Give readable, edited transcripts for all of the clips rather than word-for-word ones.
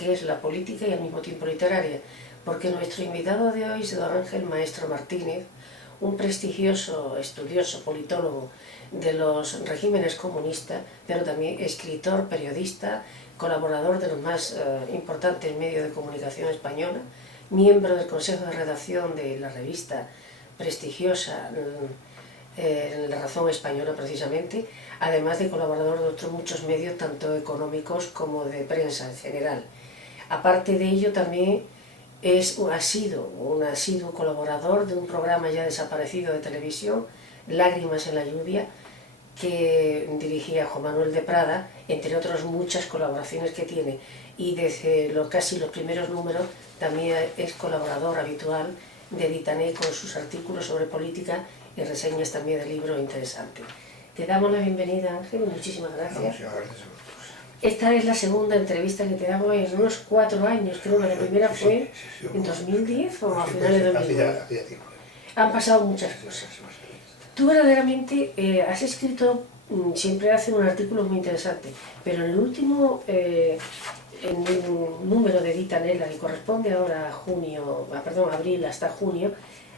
que es la política y al mismo tiempo literaria, porque nuestro invitado de hoy es don Ángel Maestro Martínez, un prestigioso estudioso politólogo de los regímenes comunistas, pero también escritor, periodista, colaborador de los más importantes medios de comunicación española, miembro del Consejo de Redacción de la revista prestigiosa La Razón Española precisamente, además de colaborador de otros muchos medios, tanto económicos como de prensa en general. Aparte de ello también ha sido un asiduo colaborador de un programa ya desaparecido de televisión, Lágrimas en la lluvia, que dirigía Juan Manuel de Prada, entre otras muchas colaboraciones que tiene. Y desde casi los primeros números también es colaborador habitual de Ditané con sus artículos sobre política y reseñas también de libros interesantes. Te damos la bienvenida, Ángel, y muchísimas gracias. Muchísimas gracias a vosotros. Esta es la segunda entrevista que te damos en unos 4 años, creo que la primera fue en 2010 o a finales de 2009. Han pasado muchas cosas. Tú verdaderamente has escrito, siempre haces un artículo muy interesante, pero en el último en el número de Ditanela, que corresponde ahora a abril hasta junio,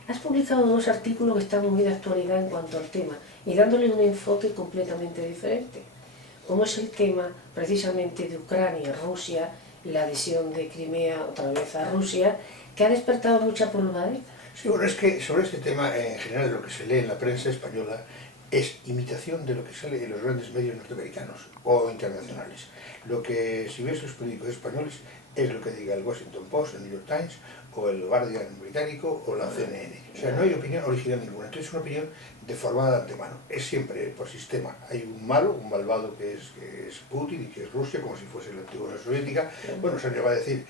has publicado 2 artículos que están muy de actualidad en cuanto al tema y dándole un enfoque completamente diferente, como es el tema precisamente de Ucrania, Rusia, la adhesión de Crimea otra vez a Rusia, que ha despertado mucha polvareda. Sí, bueno, es que sobre este tema, en general, lo que se lee en la prensa española es imitación de lo que se lee en los grandes medios norteamericanos o internacionales. Lo que, si ves los periódicos españoles, es lo que diga el Washington Post, el New York Times, o el Guardian británico, o la CNN. O sea, no hay opinión original ninguna. Entonces es una opinión deformada de antemano. Es siempre por sistema. Hay un malo, un malvado que es Putin y que es Rusia, como si fuese la antigua Unión Soviética. Bueno, se le va a decir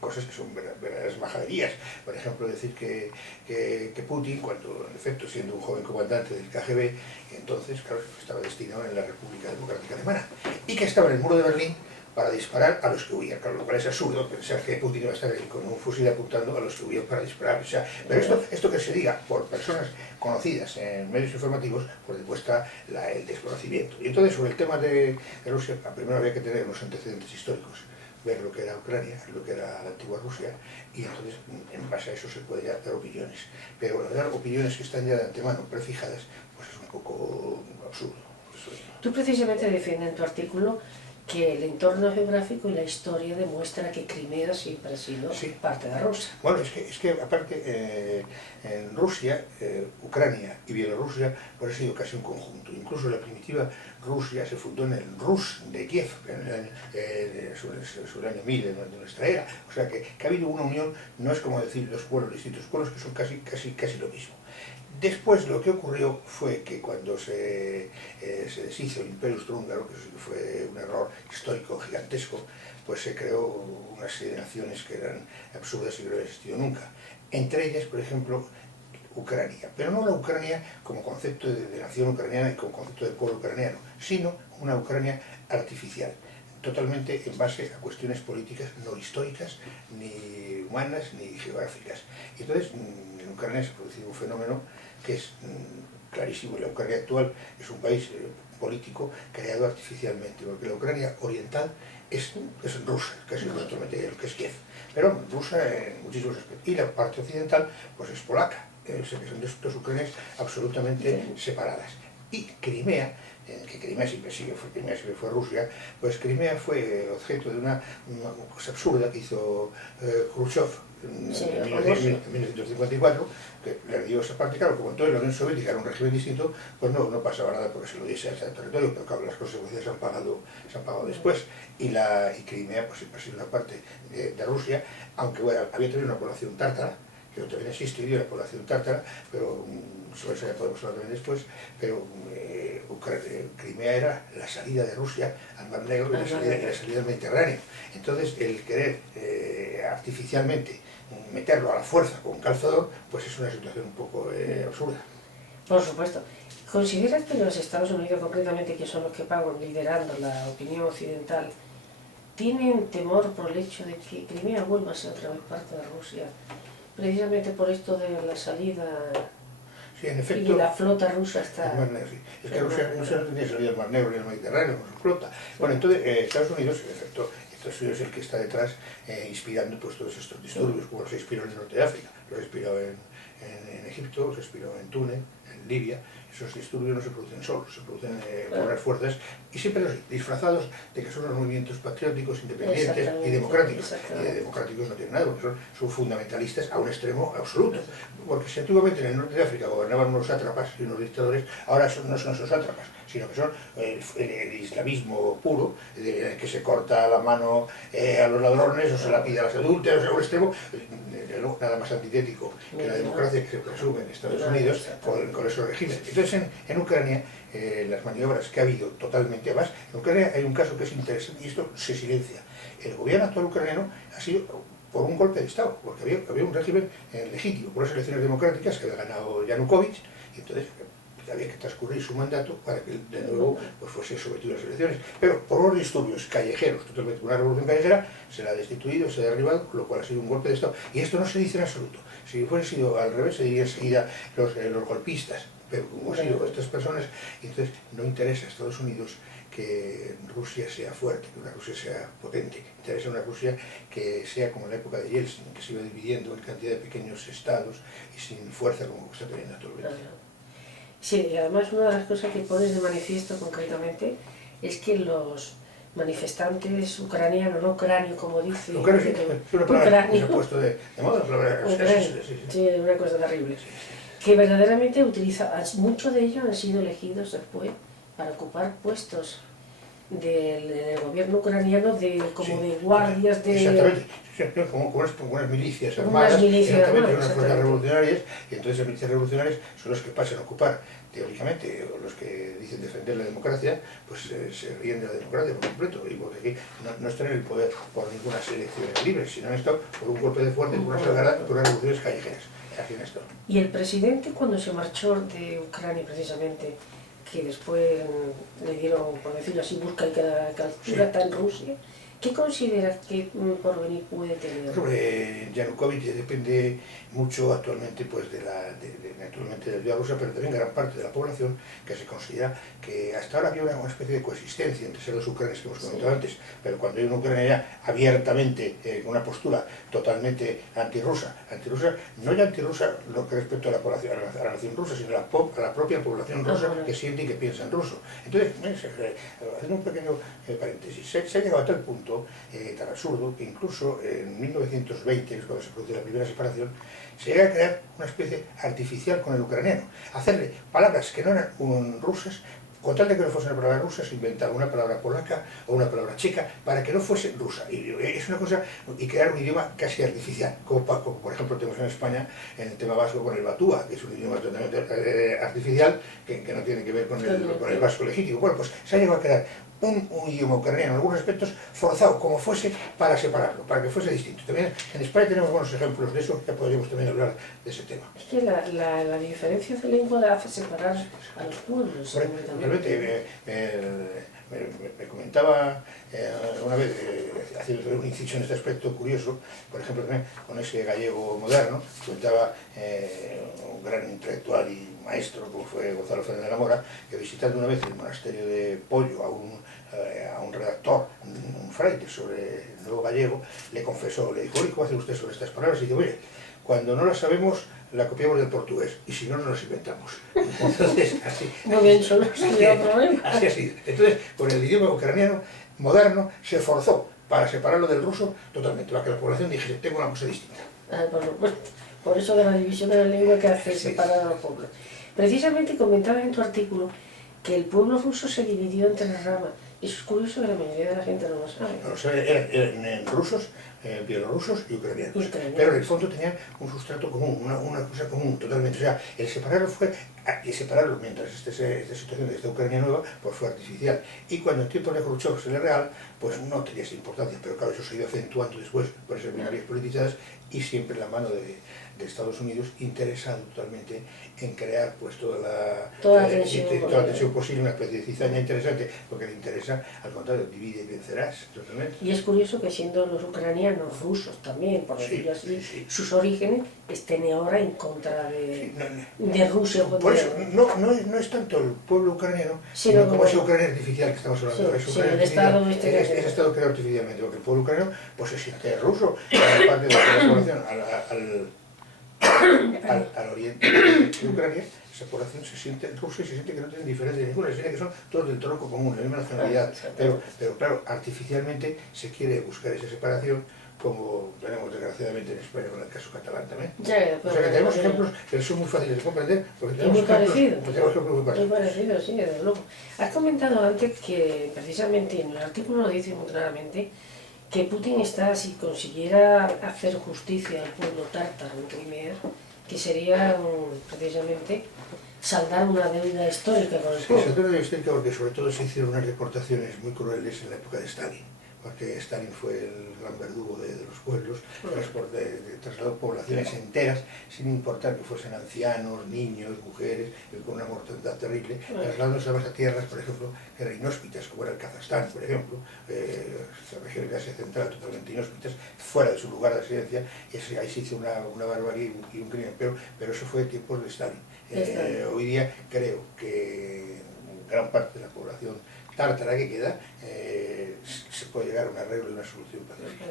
cosas que son verdaderas majaderías. Por ejemplo, decir que Putin, cuando en efecto siendo un joven comandante del KGB, entonces, claro, estaba destinado en la República Democrática Alemana, y que estaba en el muro de Berlín para disparar a los que huían, claro, lo cual es absurdo pensar que Putin iba a estar ahí con un fusil apuntando a los que huían para disparar. O sea, pero esto que se diga por personas conocidas en medios informativos, pues demuestra el desconocimiento. Y entonces, sobre el tema de Rusia, primero había que tener unos antecedentes históricos, ver lo que era Ucrania, lo que era la antigua Rusia, y entonces en base a eso se podría dar opiniones. Pero bueno, dar opiniones que están ya de antemano prefijadas, pues es un poco absurdo. Tú precisamente defiendes en tu artículo que el entorno geográfico y la historia demuestra que Crimea siempre ha sido parte de Rusia. Bueno, es que aparte en Rusia, Ucrania y Bielorrusia pues ha sido casi un conjunto. Incluso la primitiva Rusia se fundó en el Rus de Kiev, sobre el año 1000 de nuestra era. O sea que ha habido una unión, no es como decir dos pueblos, distintos pueblos que son casi lo mismo. Después lo que ocurrió fue que cuando se deshizo el Imperio Austrohúngaro, que fue un error histórico gigantesco, pues se creó una serie de naciones que eran absurdas y no habían existido nunca. Entre ellas, por ejemplo, Ucrania, pero no la Ucrania como concepto de nación ucraniana y como concepto de pueblo ucraniano, sino una Ucrania artificial, totalmente en base a cuestiones políticas no históricas, ni humanas, ni geográficas. Y entonces, en Ucrania se ha producido un fenómeno que es clarísimo. La Ucrania actual es un país político creado artificialmente, porque la Ucrania oriental es rusa, casi totalmente lo que es Kiev, pero rusa en muchísimos aspectos. Y la parte occidental pues es polaca, que son dos Ucranias absolutamente separadas. Y Crimea, que Crimea siempre fue Rusia, pues Crimea fue objeto de una cosa absurda que hizo Khrushchev en 1954, que le dio esa parte. Claro, como en toda la Unión Soviética era un régimen distinto, pues no pasaba nada porque se lo diese a ese territorio, pero claro, las consecuencias se han pagado después. Y Crimea pues siempre ha sido una parte de Rusia, aunque bueno, había tenido una población tártara, que también existe hoy día la población tártara, pero sobre eso ya podemos hablar también después, pero Crimea era la salida de Rusia al Mar Negro y la salida al Mediterráneo. Entonces, el querer artificialmente meterlo a la fuerza con calzador, pues es una situación un poco absurda. Por supuesto. ¿Consideras que los Estados Unidos, concretamente, que son los que pagan liderando la opinión occidental, tienen temor por el hecho de que Crimea vuelva a ser otra vez parte de Rusia, precisamente por esto de la salida? Sí, en efecto, y la flota rusa está... El Mar Negro, sí. Es que Rusia no tenía salida al Mar Negro ni al Mediterráneo con su flota. Bueno, entonces Estados Unidos, en efecto, Estados Unidos es el que está detrás inspirando pues, todos estos disturbios, como los inspiró en el norte de África, los inspiró en Egipto, los inspiró en Túnez, en Libia. Esos disturbios no se producen solos, se producen por las fuerzas y siempre disfrazados de que son los movimientos patrióticos, independientes y democráticos. Y de democráticos no tienen nada, porque son fundamentalistas a un extremo absoluto. Porque si antiguamente en el norte de África gobernaban unos sátrapas y unos dictadores, ahora no son esos sátrapas, sino que son el islamismo puro, que se corta la mano a los ladrones o se la pide a las adúlteras, a un extremo nada más antitético que la democracia que se presume en Estados Unidos con esos regímenes. Entonces en Ucrania las maniobras que ha habido totalmente, además en Ucrania hay un caso que es interesante y esto se silencia. El gobierno actual ucraniano ha sido por un golpe de Estado, porque había un régimen legítimo, por las elecciones democráticas que había ganado Yanukovych, y entonces había que transcurrir su mandato para que de nuevo pues, fuese sometido a las elecciones. Pero por unos disturbios callejeros, totalmente una revolución callejera, se la ha destituido, se ha derribado, lo cual ha sido un golpe de Estado. Y esto no se dice en absoluto. Si fuese sido al revés, se diría enseguida los golpistas. Pero como han sido estas personas, entonces no interesa a Estados Unidos que Rusia sea fuerte, que una Rusia sea potente. Interesa una Rusia que sea como en la época de Yeltsin, que se iba dividiendo en cantidad de pequeños estados y sin fuerza como está teniendo actualmente. Sí, y además una de las cosas que pones de manifiesto concretamente es que los manifestantes ucranianos, no ucranio como dice, ucranio, es una palabra que se ha puesto de moda, la palabra, sí, una cosa terrible, que verdaderamente utiliza, muchos de ellos han sido elegidos después para ocupar puestos del gobierno ucraniano como de guardias de... Exactamente, como unas milicias armadas, unas fuerzas revolucionarias, y entonces las milicias revolucionarias son los que pasan a ocupar, teóricamente, o los que dicen defender la democracia, pues se ríen de la democracia por completo, y porque aquí no están en el poder por ninguna selección libre, sino han estado por un golpe de fuerza, por unas revoluciones callejeras. Así han estado. Y el presidente, cuando se marchó de Ucrania precisamente, que después le dieron, por decirlo así, busca y captura, está en Rusia, ¿qué consideras que porvenir puede tener? Sobre Yanukovych depende mucho actualmente pues, naturalmente de Bielorrusia, pero también gran parte de la población que se considera que hasta ahora había una especie de coexistencia entre ser los ucranianos que hemos comentado antes, pero cuando hay una Ucrania ya abiertamente con una postura totalmente antirrusa, no ya antirrusa lo que respecto a la población, a la nación rusa, sino a la propia población rusa que siente y que piensa en ruso. Entonces, haciendo un pequeño paréntesis, se ha llegado a tal punto tan absurdo que incluso en 1920, que es cuando se produce la primera separación, se llega a crear una especie artificial con el ucraniano, hacerle palabras que no eran rusas, con tal de que no fuese una palabra rusa, se inventaba una palabra polaca o una palabra checa para que no fuese rusa. Y es una cosa, y crear un idioma casi artificial, como por ejemplo tenemos en España en el tema vasco con el batúa, que es un idioma totalmente artificial que no tiene que ver con el vasco legítimo. Bueno, pues se ha llegado a crear un idioma ucraniano en algunos aspectos forzado, como fuese, para separarlo, para que fuese distinto. También en España tenemos buenos ejemplos de eso, ya podríamos también hablar de ese tema. Es que la diferencia de lengua la hace separar a los pueblos. Realmente me comentaba una vez, haciendo un inciso en este aspecto curioso, por ejemplo también con ese gallego moderno, comentaba un gran intelectual y maestro como fue Gonzalo Fernández de la Mora, que visitando una vez el monasterio de Pollo a un redactor, un fraile sobre el nuevo gallego, le confesó, le dijo, ¿cómo hace usted sobre estas palabras? Y dice, oye, cuando no las sabemos, la copiamos del portugués, y si no, nos las inventamos. Entonces, así. Muy bien, solo sería problema. Así ha sido. Entonces, con el idioma ucraniano moderno, se forzó para separarlo del ruso totalmente, para que la población dijese, tengo una cosa distinta. Por supuesto. Por eso de la división de la lengua que hace separar a los pueblos. Precisamente comentabas en tu artículo que el pueblo ruso se dividió en tres ramas. Eso es curioso que la mayoría de la gente no lo sabe. No lo sabe, eran rusos, bielorrusos y ucranianos. Pero en el fondo tenían un sustrato común, una cosa común totalmente. O sea, el separarlo fue, y separarlo mientras esta situación de esta Ucrania nueva, pues fue artificial. Y cuando en tiempos de Khrushchev se le real, pues no tenía esa importancia. Pero claro, eso se ha ido acentuando después por esas minorías politizadas y siempre la mano de Estados Unidos interesado totalmente en crear pues toda la tensión posible, una especie de cizaña interesante, porque le interesa, al contrario, divide y vencerás totalmente. Y es curioso que siendo los ucranianos ucranianos, rusos también, por decirlo así, sus orígenes, estén ahora en contra de Rusia. Por eso, no es tanto el pueblo ucraniano, sino como esa Ucrania artificial que estamos hablando. Sí, el Estado es Estado creado artificialmente, porque el pueblo ucraniano pues se siente ruso, parte de la población al oriente de Ucrania. Esa población se siente rusa y se siente que no tienen diferencia ninguna, se siente que son todos del tronco común, la misma nacionalidad. Pero claro, artificialmente se quiere buscar esa separación, como tenemos desgraciadamente en España con el caso catalán también. O sea que tenemos ejemplos que son muy fáciles de comprender, porque tenemos ejemplos muy parecidos. Muy parecido, sí, desde luego. Has comentado antes que precisamente en el artículo lo dice muy claramente que Putin está, si consiguiera hacer justicia al pueblo tártaro en Crimea, que sería precisamente saldar una deuda histórica con el pueblo. Sí, saldar una deuda histórica porque sobre todo se hicieron unas deportaciones muy crueles en la época de Stalin, porque Stalin fue el gran verdugo de los pueblos, trasladó poblaciones enteras, sin importar que fuesen ancianos, niños, mujeres, con una mortandad terrible, trasladándose a tierras, por ejemplo, que eran inhóspitas, como era el Kazajstán, por ejemplo, regiones de Asia Central totalmente inhóspitas, fuera de su lugar de residencia, y ahí se hizo una barbarie y un crimen, pero eso fue en tiempos de Stalin. Hoy día creo que gran parte de la población tártara que queda, se puede llegar a un arreglo y una solución pacífica.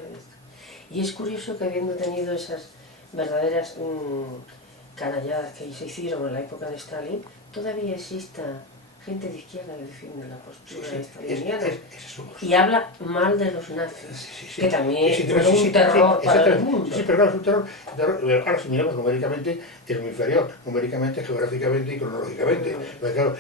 Y es curioso que habiendo tenido esas verdaderas canalladas que se hicieron en la época de Stalin, todavía exista gente de izquierda que defiende la postura staliniana y habla mal de los nazis, que también fue un terror para el mundo. Sí, pero claro, es un terror. Ahora, si miramos numéricamente, es muy inferior, numéricamente, geográficamente y cronológicamente. Porque claro,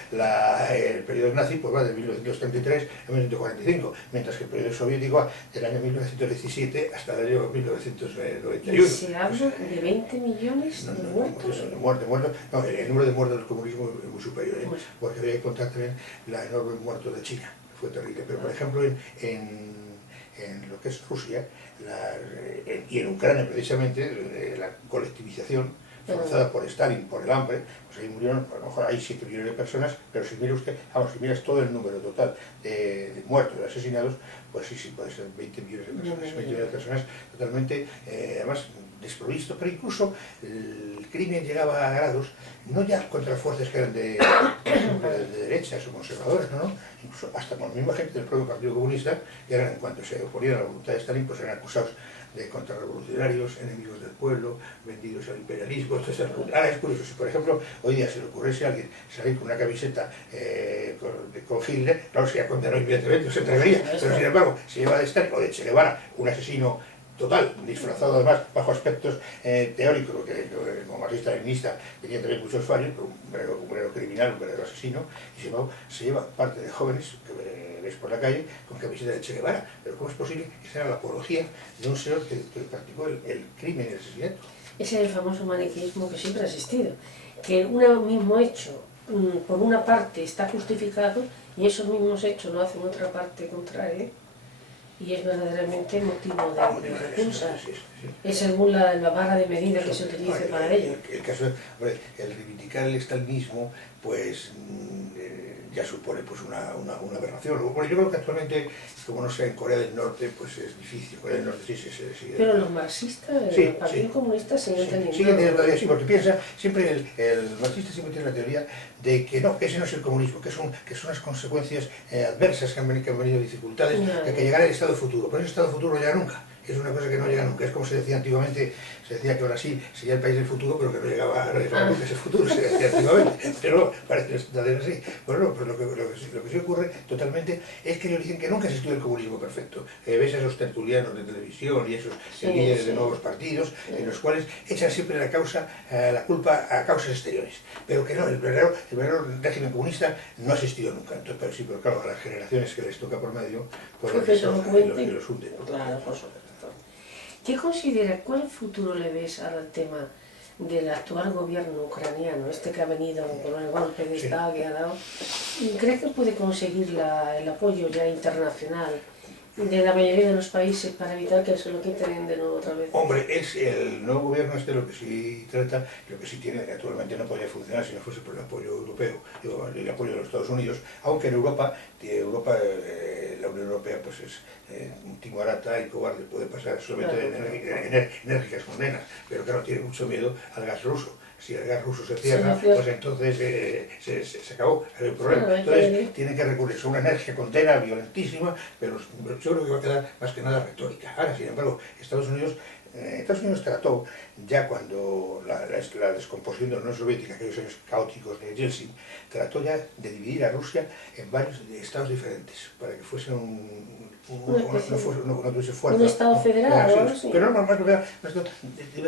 el periodo nazi pues, va de 1933 a 1945, mientras que el periodo soviético va del año 1917 hasta el año 1991. ¿Y se habla de 20 millones de muertos? Muertos. No, el número de muertos del comunismo es muy superior, porque habría que contar también la enorme muerte de China, que fue terrible. Pero, por ejemplo, en lo que es Rusia y en Ucrania, precisamente, la colectivización forzada por Stalin, por el hambre, pues ahí murieron, a lo mejor hay 7 millones de personas, pero si mira usted, si miras todo el número total de muertos, de asesinados, pues sí, puede ser 20 millones de personas, 20 millones de personas totalmente, además, desprovisto, pero incluso el crimen llegaba a grados, no ya contra fuerzas que eran de derechas o conservadoras, no, incluso hasta con la misma gente del propio Partido Comunista, que eran, en cuanto se oponían a la voluntad de Stalin, pues eran acusados de contrarrevolucionarios, enemigos del pueblo, vendidos al imperialismo. Entonces, ahora es curioso, si por ejemplo hoy día se le ocurriese a alguien salir con una camiseta con Hitler, claro, sería condenado inmediatamente, no se atrevería, pero sin embargo, se lleva de Stalin o de Che Guevara, un asesino total, disfrazado además bajo aspectos teóricos, porque como marxista-leninista tenía también muchos fallos, pero un verdadero criminal, un verdadero asesino, y se lleva parte de jóvenes que ves por la calle con camiseta de Che Guevara. Pero ¿cómo es posible que sea la apología de un señor que practicó el crimen y el asesinato? Ese es el famoso maniqueísmo que siempre ha existido, que un mismo hecho por una parte está justificado y esos mismos hechos lo hacen otra parte contraria, y es verdaderamente motivo de repulsa. Es según la vara de medida que se utilice para ello. El caso es, el reivindicar el estalinismo, pues ya supone pues una aberración. Bueno, yo creo que actualmente, como no sé, en Corea del Norte, pues es difícil. Corea del Norte sí. Pero los marxistas, el Partido Comunista, siguen teniendo... Siguen teniendo todavía, sí, porque piensa, siempre el marxista siempre tiene la teoría de que no, que ese no es el comunismo, que son las consecuencias adversas que han venido dificultades, que hay que llegar al estado futuro. Pero ese estado futuro no llega nunca. Es una cosa que no llega nunca. Es como se decía antiguamente, se decía que Brasil sería el país del futuro, pero que no llegaba nunca ese futuro, se decía antiguamente. Pero no, parece así. Bueno, no, pues lo que sí ocurre totalmente es que ellos dicen que nunca existió el comunismo perfecto. Ves a esos tertulianos de televisión y esos líderes de nuevos partidos, en los cuales echan siempre la culpa a causas exteriores. Pero que no, el verdadero régimen comunista no ha existido nunca. Entonces, pero claro, a las generaciones que les toca por medio, pues los hunden. Claro, por supuesto. ¿Qué considera, cuál futuro le ves al tema del actual gobierno ucraniano, este que ha venido con el golpe de Estado que ha dado? ¿Cree que puede conseguir el apoyo ya internacional de la mayoría de los países para evitar que se lo quiten de nuevo otra vez? Hombre, es el nuevo gobierno lo que sí trata, lo que sí tiene, actualmente no podría funcionar si no fuese por el apoyo europeo, el apoyo de los Estados Unidos, aunque en Europa la Unión Europea pues es timorata y cobarde, puede pasar solamente enérgicas condenas, pero claro, tiene mucho miedo al gas ruso. Si el gas ruso se cierra, pues entonces se acabó el problema. Entonces tienen que recurrir a una enérgica condena violentísima, pero yo creo que va a quedar más que nada retórica. Ahora, sin embargo, Estados Unidos trató, ya cuando la descomposición de la Unión Soviética, aquellos años caóticos de Yeltsin, trató ya de dividir a Rusia en varios estados diferentes, para que fuese no tuviese fuerza. Un estado federal, ¿no? Sí, pero no, más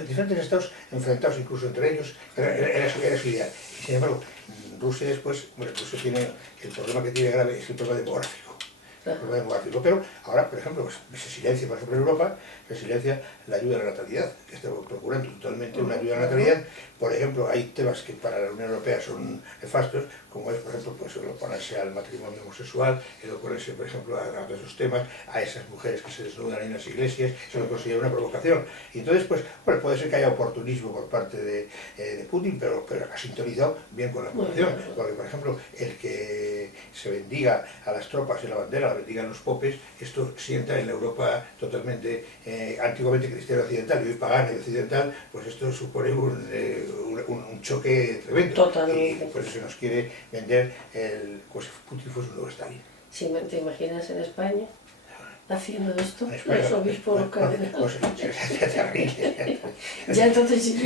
diferentes estados enfrentados incluso entre ellos, era su ideal. Y sin embargo, Rusia después, bueno, Rusia tiene, el problema que tiene grave es el problema demográfico. Pero ahora, por ejemplo, pues, se silencia, por ejemplo, en Europa, se silencia la ayuda a la natalidad, que está procurando totalmente una ayuda a la natalidad. Por ejemplo, hay temas que para la Unión Europea son nefastos, como es, por ejemplo, pues, el oponerse al matrimonio homosexual, el oponerse, por ejemplo, a esos temas, a esas mujeres que se desnudan en las iglesias, eso lo considera una provocación. Y entonces, pues, bueno, puede ser que haya oportunismo por parte de Putin, pero ha sintonizado bien con la población. Porque, por ejemplo, el que se bendiga a las tropas y la bandera, la bendigan los popes, esto sienta en la Europa totalmente antiguamente cristiana occidental y hoy pagana y occidental, pues esto supone un choque tremendo. Totalmente. Y pues se nos quiere vender pues Putin fuese un nuevo Stalin. Si te imaginas en España haciendo esto, España, los obispos cardenales. Pues sería terrible. Ya entonces sí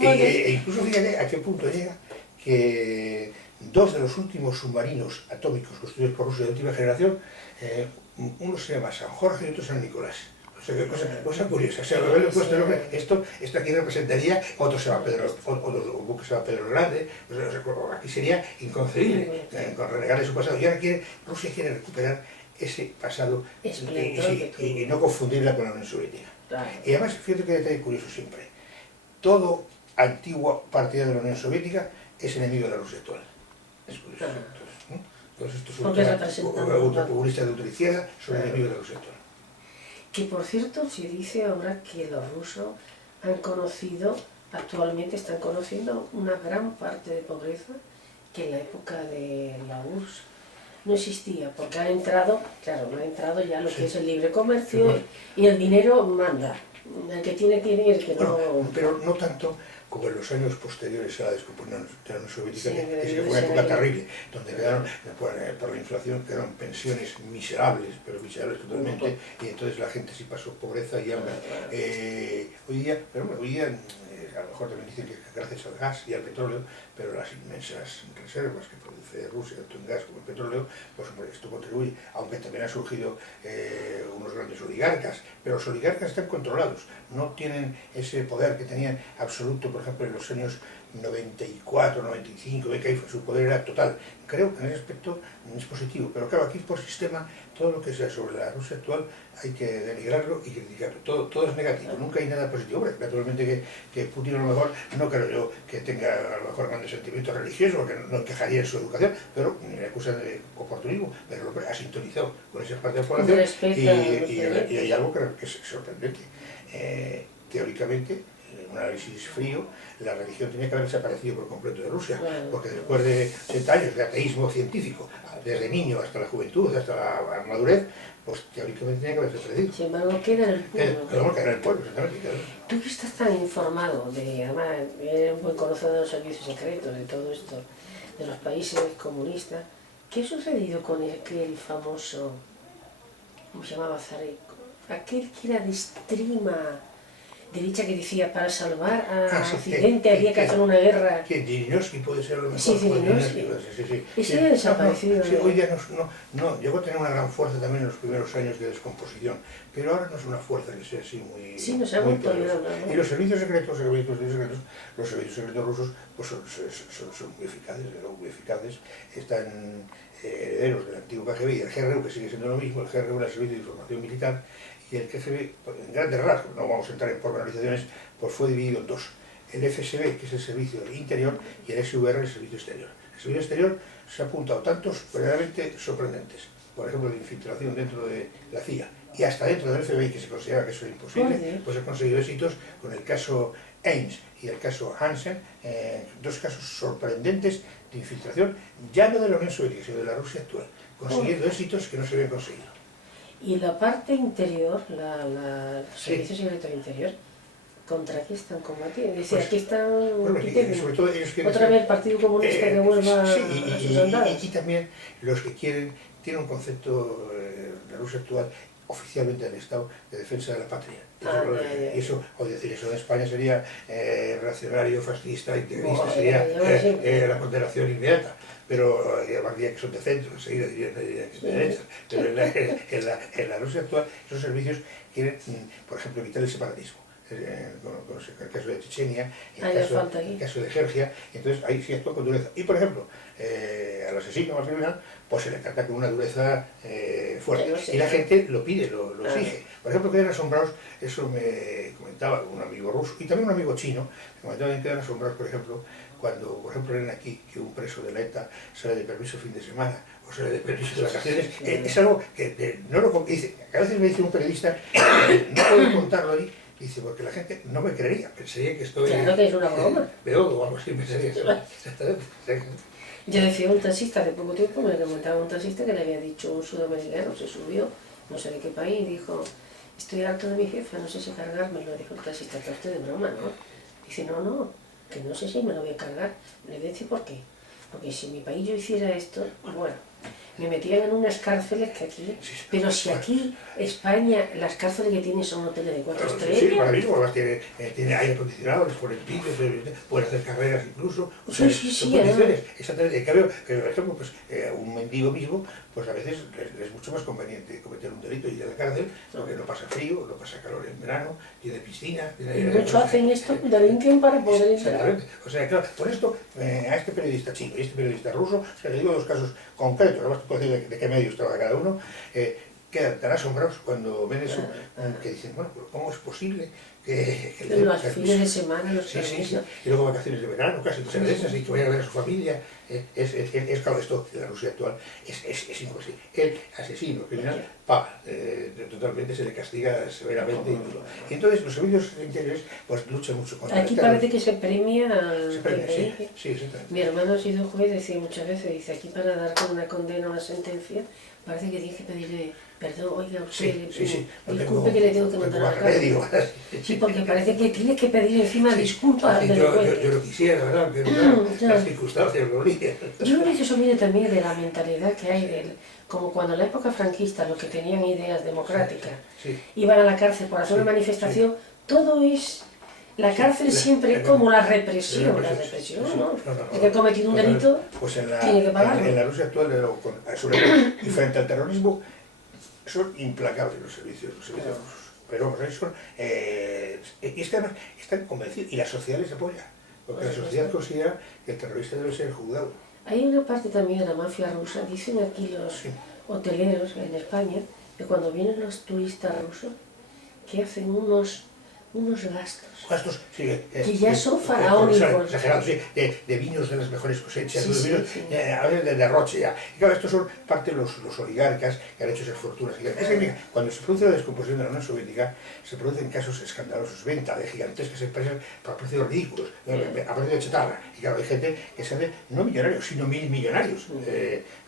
que e incluso fíjate a qué punto llega que dos de los últimos submarinos atómicos construidos por Rusia de última generación, uno se llama San Jorge y otro San Nicolás. O sea, cosa curiosa. O sea, lo he puesto el nombre, esto aquí representaría, otro se llama Pedro, otro buque se llama Pedro el Grande, o sea, aquí sería inconcebible con renegarle su pasado. Y ahora Rusia quiere recuperar ese pasado y no confundirla con la Unión Soviética. Claro. Y además, fíjate que detalle curioso siempre. Todo antiguo partidario de la Unión Soviética es enemigo de la Rusia actual. Es curioso. Entonces estos ultrapopulistas de ultraizquierda son enemigos de la Rusia actual. Que por cierto, se dice ahora que los rusos han conocido, actualmente están conociendo una gran parte de pobreza que en la época de la URSS no existía, porque han entrado, claro, no ha entrado ya lo que es el libre comercio y el dinero manda. El que tiene y el que no... Pero no tanto como en los años posteriores a la descomposición de la Unión Soviética, que fue una época terrible, donde quedaron, por la inflación, quedaron pensiones miserables, pero miserables totalmente, y entonces la gente sí pasó pobreza y hambre. Hoy día, a lo mejor también dicen que gracias al gas y al petróleo, pero las inmensas reservas que produce Rusia, tanto en gas como en petróleo, pues esto contribuye, aunque también han surgido unos grandes oligarcas, pero los oligarcas están controlados, no tienen ese poder que tenían absoluto, por ejemplo, en los años 94, 95, que ahí su poder era total. Creo que en ese aspecto es positivo, pero claro, aquí por sistema, todo lo que sea sobre la Rusia actual hay que denigrarlo y criticarlo. Todo es negativo, nunca hay nada positivo. Hombre, naturalmente que Putin a lo mejor, no creo yo que tenga a lo mejor grandes sentimientos religiosos, porque no encajaría en su educación, pero me acusan de oportunismo, pero lo ha sintonizado con esa parte de la población y hay algo que es sorprendente. Teóricamente, un análisis frío, la religión tenía que haber desaparecido por completo de Rusia, porque después de 80 años de ateísmo científico, desde niño hasta la juventud, hasta la madurez, pues teóricamente tenía que haber desaparecido. Sin embargo, queda en el pueblo. Queda en el pueblo, exactamente. Tú que estás tan informado, además eres un buen conocedor de los servicios secretos, de todo esto, de los países comunistas, ¿qué ha sucedido con aquel famoso, ¿cómo se llamaba? Zarek? Aquel que era de extrema derecha que decía, para salvar a Occidente había que hacer una guerra. ¿Quién? Zhirinovsky puede ser lo mejor. Sí, Zhirinovsky. Ese ha desaparecido. Hoy día no, llegó a tener una gran fuerza también en los primeros años de descomposición, pero ahora no es una fuerza que sea así muy... Sí, no se ha vuelto a olvidar. Y los servicios secretos, los servicios secretos rusos, pues son muy eficaces, están herederos del antiguo KGB y del GRU, que sigue siendo lo mismo. El GRU era el Servicio de Información Militar, y el KGB, en grandes rasgos, no vamos a entrar en pormenorizaciones, pues fue dividido en dos. El FSB, que es el servicio interior, y el SVR, el servicio exterior. El servicio exterior se ha apuntado tantos verdaderamente sorprendentes, por ejemplo, de infiltración dentro de la CIA y hasta dentro del FBI, que se consideraba que eso era imposible, pues ha conseguido éxitos con el caso Ames y el caso Hansen, dos casos sorprendentes de infiltración, ya no de la Unión Soviética, sino de la Rusia actual, consiguiendo éxitos que no se habían conseguido. Y la parte interior, el servicio secreto interior, ¿contra qué están combatiendo? Dice, Pues, aquí están... bueno, sobre todo ellos quieren otra vez el Partido Comunista que vuelva a sus andadas. y también los que quieren, tienen un concepto, la Rusia actual, oficialmente del Estado, de defensa de la patria. Y eso, o decir eso de España sería reaccionario, fascista, integrista, sería la condenación inmediata. Pero además diría que son de centro, enseguida diría que son de derecha. Pero en la Rusia actual, esos servicios quieren, por ejemplo, evitar el separatismo. Con el caso de Chechenia, el caso de Georgia, entonces ahí sí actúa con dureza. Y por ejemplo, al asesino, al criminal, pues se le trata con una dureza fuerte. Y la gente lo pide, lo exige. Por ejemplo, quedan asombrados, eso me comentaba un amigo ruso y también un amigo chino, me comentaban que quedan asombrados, por ejemplo, cuando, por ejemplo, ven aquí que un preso de la ETA sale de permiso fin de semana o sale de permiso de vacaciones, es algo que no lo dice. A veces me dice un periodista, no puedo contarlo ahí. Dice, porque la gente no me creería, pensaría que estoy... Claro que es una broma. Peor o algo así, pensaría eso. Yo decía a un taxista hace poco tiempo, me comentaba un taxista que le había dicho un sudamericano, se subió, no sé de qué país, dijo, estoy harto de mi jefa, no sé si cargármelo. Dijo el taxista, está usted de broma, ¿no? Dice, no, que no sé si me lo voy a cargar. Le dice, ¿por qué? Porque si en mi país yo hiciera esto, pues bueno, me metían en unas cárceles que aquí, pero si aquí, España, las cárceles que tiene son hoteles de 4 estrellas. Sí, para mismo, además tiene aire acondicionado, les ponen pisos, pueden hacer carreras incluso. O sea, son condiciones. Exactamente. En cambio, por ejemplo, pues, un mendigo mismo, pues a veces es mucho más conveniente cometer un delito y ir a la cárcel, porque no pasa frío, no pasa calor en verano, tiene piscina. Y muchos hacen esto, delinquen para poder entrar. Exactamente. O sea, claro, por esto, a este periodista chino y este periodista ruso, o sea, le digo dos casos concretos, además te puedo decir de qué medios trabaja cada uno, quedan tan asombrados cuando ven eso, que dicen, bueno, pero ¿cómo es posible que los fines de semana, los sí. Y luego vacaciones de verano, casi muchas veces, y que vayan a ver a su familia. Claro, esto en la Rusia actual es imposible. El asesino criminal paga, totalmente se le castiga severamente. Y entonces los servicios interiores pues luchan mucho contra aquí parece que se premia al sí, exactamente. Mi hermano ha sido juez, decía muchas veces, dice, aquí para dar con una condena o una sentencia, parece que tienes que pedirle perdón, oiga, usted, disculpe que le tengo que mandar a la cárcel. Sí, porque parece que tienes que pedir encima disculpas al delincuente. Yo lo quisiera, ¿verdad? Pero las circunstancias lo obligan. Yo creo que eso viene también de la mentalidad que hay, como cuando en la época franquista los que tenían ideas democráticas iban a la cárcel por hacer una manifestación, todo es... La cárcel siempre es como la represión, ¿no? El que ha cometido un delito tiene que pagarlo. En la Rusia actual, sobre todo, y frente al terrorismo, son implacables los servicios rusos. Pero vamos, y es que además están convencidos, y la sociedad les apoya, porque la sociedad considera que el terrorista debe ser juzgado. Hay una parte también de la mafia rusa, dicen aquí los hoteleros en España, que cuando vienen los turistas rusos, que hacen unos gastos que ya son faraónicos. Exagerados, de vinos de las mejores cosechas, a veces de derroche ya. Y claro, estos son parte de los oligarcas que han hecho esas fortunas gigantes. Es que mira, cuando se produce la descomposición de la Unión Soviética, se producen casos escandalosos, venta de gigantescas empresas por precios ridículos, a precio de chatarra. Y claro, hay gente que se hace no millonarios, sino millonarios.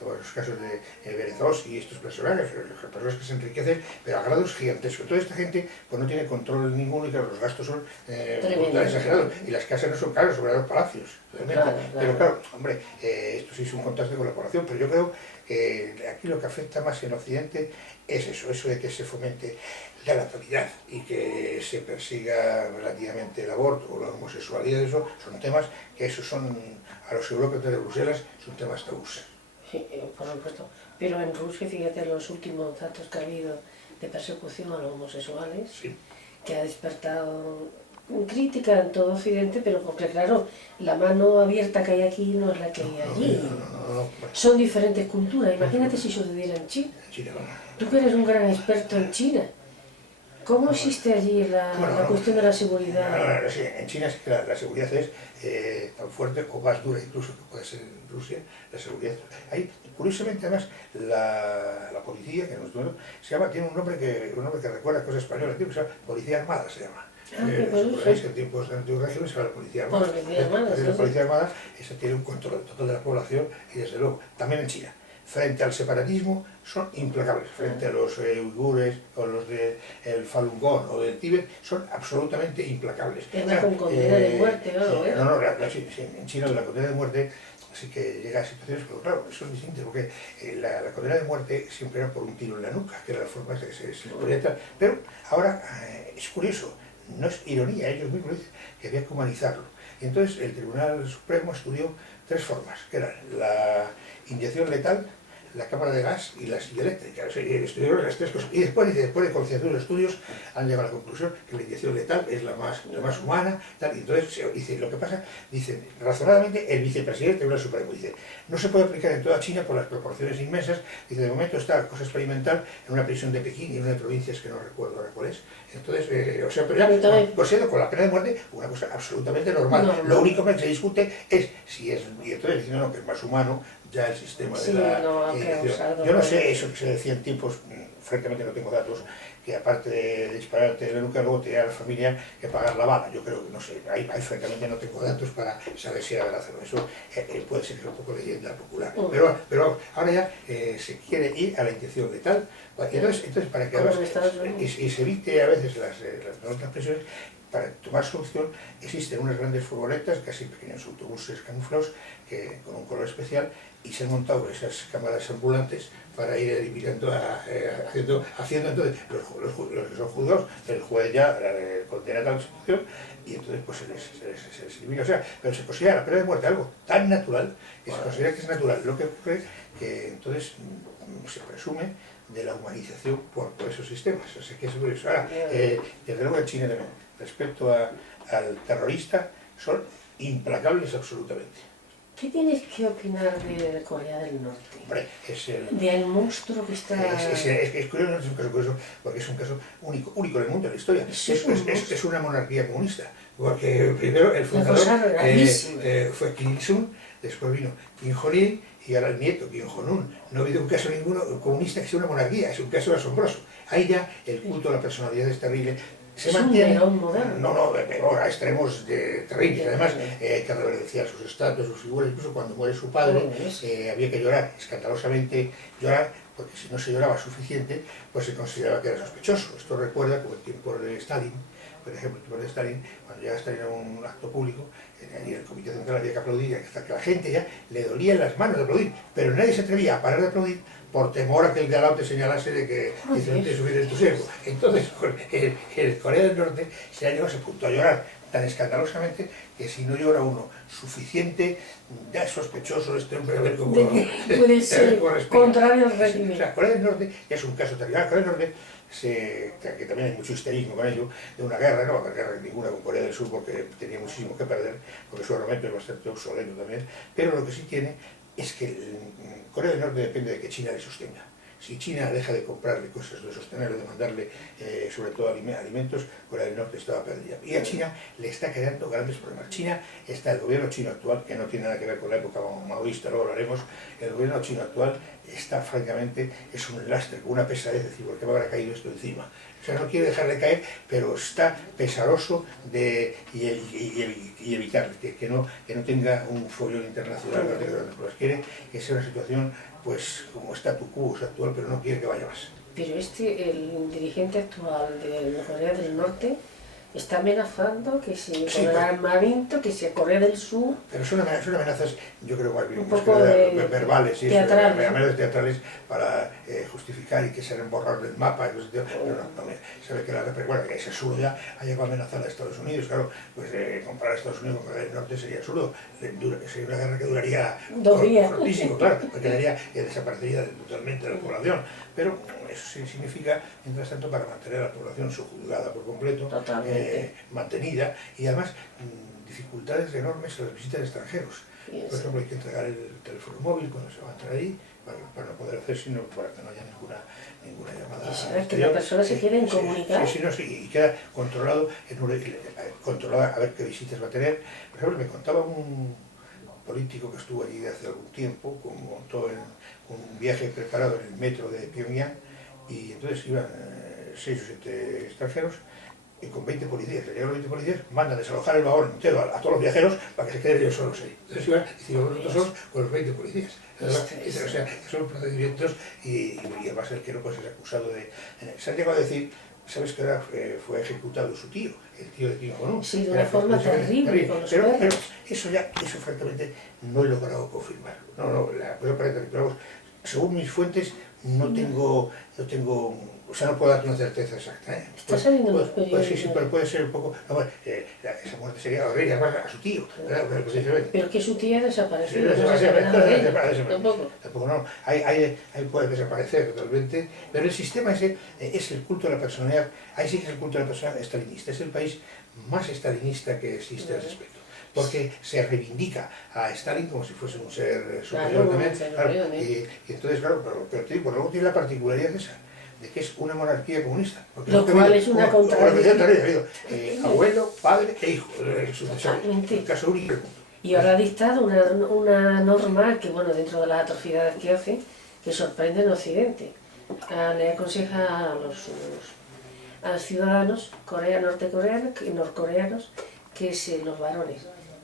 Los casos de Berezovsky y estos personajes que se enriquecen, pero a grados gigantescos. Toda esta gente pues no tiene control ninguno y claro, los gastos son exagerados y las casas no son caras, son los palacios. Pero claro, hombre, esto sí es un contraste con la población, pero yo creo que aquí lo que afecta más en Occidente es eso de que se fomente la natalidad y que se persiga relativamente el aborto o la homosexualidad. Eso son temas que esos son, a los európeos de Bruselas, son temas tabús. Sí, por supuesto. Pero en Rusia, fíjate los últimos datos que ha habido de persecución a los homosexuales, que ha despertado crítica en todo Occidente, pero porque claro, la mano abierta que hay aquí no es la que hay allí. Son diferentes culturas. Imagínate si sucediera en China. Tú que eres un gran experto en China, ¿cómo existe allí la cuestión de la seguridad? En China es que la seguridad es tan fuerte o más dura incluso que puede ser en Rusia, la seguridad. Ahí, curiosamente además, la policía, que tiene un nombre que recuerda a cosas españolas, que se llama Policía Armada, se llama. Recordáis que en tiempos de antiguo régimen se va la Policía Armada. La Policía Armada esa tiene un control total de la población y desde luego, también en China. Frente al separatismo son implacables, frente a los uigures o los del Falun Gong o del Tíbet son absolutamente implacables. Además con condena de muerte, ¿no? Sí, en China la condena de muerte sí que llega a situaciones, pero claro, eso es distinto, porque la condena de muerte siempre era por un tiro en la nuca, que era la forma de que se podía entrar. Pero ahora es curioso, no es ironía, ellos mismos dicen que había que humanizarlo. Y entonces el Tribunal Supremo estudió tres formas, que eran la inyección letal, la cámara de gas y la silla eléctrica. O sea, estudiaron las tres cosas. Y después de concienzudos estudios, han llegado a la conclusión que la inyección letal es la más humana. Tal, y entonces, dice, lo que pasa, dice, razonadamente, el vicepresidente del Tribunal Supremo dice, no se puede aplicar en toda China por las proporciones inmensas. Dice, de momento está cosa experimental en una prisión de Pekín y en una de provincias que no recuerdo ahora cuál es. Entonces, o sea, pero ya, considerando con la pena de muerte, una cosa absolutamente normal. Lo único que se discute es si es, y entonces diciendo no, que es más humano, ya el sistema de la yo no sé eso que se decía en tiempos, francamente no tengo datos, que aparte de dispararte de la nuca, luego tenía la familia que pagar la bala. Yo creo que no sé, ahí francamente no tengo datos para saber si era verdad o no. Eso puede ser que es un poco leyenda popular. Pero ahora ya se quiere ir a la inyección letal. Entonces para que y se evite a veces las presiones, para tomar solución existen unas grandes furgonetas, casi pequeños autobuses camuflados, con un color especial, y se han montado esas cámaras ambulantes para ir eliminando, haciendo entonces los que son juzgados, el juez ya condena tal situación y entonces pues se les elimina. O sea, pero se considera la pena de muerte algo tan natural que se considera que es natural. Lo que ocurre que entonces se presume de la humanización por esos sistemas. O sea, que es curioso. Ahora, desde luego en China también, respecto al terrorista, son implacables absolutamente. ¿Qué tienes que opinar de Corea del Norte? Hombre, del monstruo que está... Es curioso, es un caso curioso, porque es un caso único en el mundo, en la historia. Es una monarquía comunista, porque primero el fundador fue Kim Il-sung, después vino Kim Jong-il y ahora el nieto, Kim Jong-un. No ha habido un caso ninguno comunista que sea una monarquía, es un caso asombroso. Ahí ya el culto a la personalidad es terrible. Se mantiene, pero a extremos terribles. Además, hay que reverenciar sus estatuas, sus figuras. Incluso cuando muere su padre, había que llorar, escandalosamente llorar, porque si no se lloraba suficiente, pues se consideraba que era sospechoso. Esto recuerda como el tiempo de Stalin, por ejemplo, el tiempo de Stalin, cuando llega Stalin a un acto público, y el comité central había que aplaudir, hasta que la gente ya le dolían las manos de aplaudir, pero nadie se atrevía a parar de aplaudir por temor a que el de al lado te señalase de que te subir en tu siervo. Entonces, el Corea del Norte se ha llegado a ese punto a llorar tan escandalosamente que si no llora uno suficiente, ya es sospechoso este hombre a ver cómo... puede ser contrario al régimen. O sea, Corea del Norte ya es un caso terrible. Corea del Norte, que también hay mucho histerismo con ello, de una guerra, no va a haber guerra ninguna con Corea del Sur porque tenía muchísimo que perder, porque su armamento es bastante obsoleto también, pero lo que sí tiene es que Corea del Norte depende de que China le sostenga. Si China deja de comprarle cosas, de sostenerle, de mandarle sobre todo alimentos, Corea del Norte estaba perdida. Y a China le está creando grandes problemas. El gobierno chino actual, que no tiene nada que ver con la época maoísta, luego hablaremos, el gobierno chino actual está francamente, es un lastre, una pesadez, es decir, ¿por qué me habrá caído esto encima? O sea, no quiere dejar de caer, pero está pesaroso y evitar que no tenga un follón internacional, no tenga grandes problemas. Quiere que sea una situación pues como statu quo actual, pero no quiere que vaya más. Pero el dirigente actual de Corea del Norte está amenazando que si con el armamento, que si a Corea del Sur... Pero son amenazas, yo creo, más bien, un poco verbales, teatrales, amenazas teatrales para justificar y que se han borrado del mapa. Sabe que es absurdo ya, ha llegado a amenazar a Estados Unidos, claro, pues comparar a Estados Unidos con Corea del Norte sería absurdo, sería una guerra que duraría 2 días, cortísimo, claro, porque desaparecería totalmente de la población, pero eso sí significa, mientras tanto, para mantener a la población subjugada por completo, mantenida, y además dificultades enormes en las visitas de extranjeros. Por ejemplo, hay que entregar el teléfono móvil cuando se va a entrar ahí, para no poder hacer, sino para que no haya ninguna llamada. ¿Sabes que la persona se quiere comunicar? Y queda controlado, a ver qué visitas va a tener. Por ejemplo, me contaba un político que estuvo allí hace algún tiempo, montó un viaje preparado en el metro de Pyongyang, y entonces iban 6 o 7 extranjeros, y con 20 policías. Llegan los 20 policías, mandan desalojar el vagón entero a todos los viajeros para que se queden ellos solos ahí. Entonces iban y iban nosotros solos con los 20 policías. O sea, son procedimientos y además el que no puede ser acusado de... Se han llegado a decir, ¿sabes que ahora fue ejecutado su tío, el tío de Tino Bonú? Sí, de una forma terrible con los pero eso francamente no he logrado confirmarlo. La cosa parece que, pero vamos, según mis fuentes no tengo, o sea, no puedo darte una certeza exacta. Está saliendo en los periódicos. Sí, pero puede ser un poco... esa muerte sería horrible, además a su tío. Pero que su tía desapareció. Tampoco no. Ahí puede desaparecer totalmente. Pero el sistema ese es el culto de la personalidad. Ahí sí que es el culto de la personalidad estalinista. Es el país más estalinista que existe al respecto. Porque se reivindica a Stalin como si fuese un ser superior también. Y entonces, claro, pero te digo, luego tiene la particularidad esa, de que es una monarquía comunista. Lo cual es una contradicción. Abuelo, padre e hijo, el caso único. Y ahora ha dictado una norma que, bueno, dentro de las atrocidades que hace, que sorprende en Occidente. Le aconseja a los ciudadanos norcoreanos, que los varones,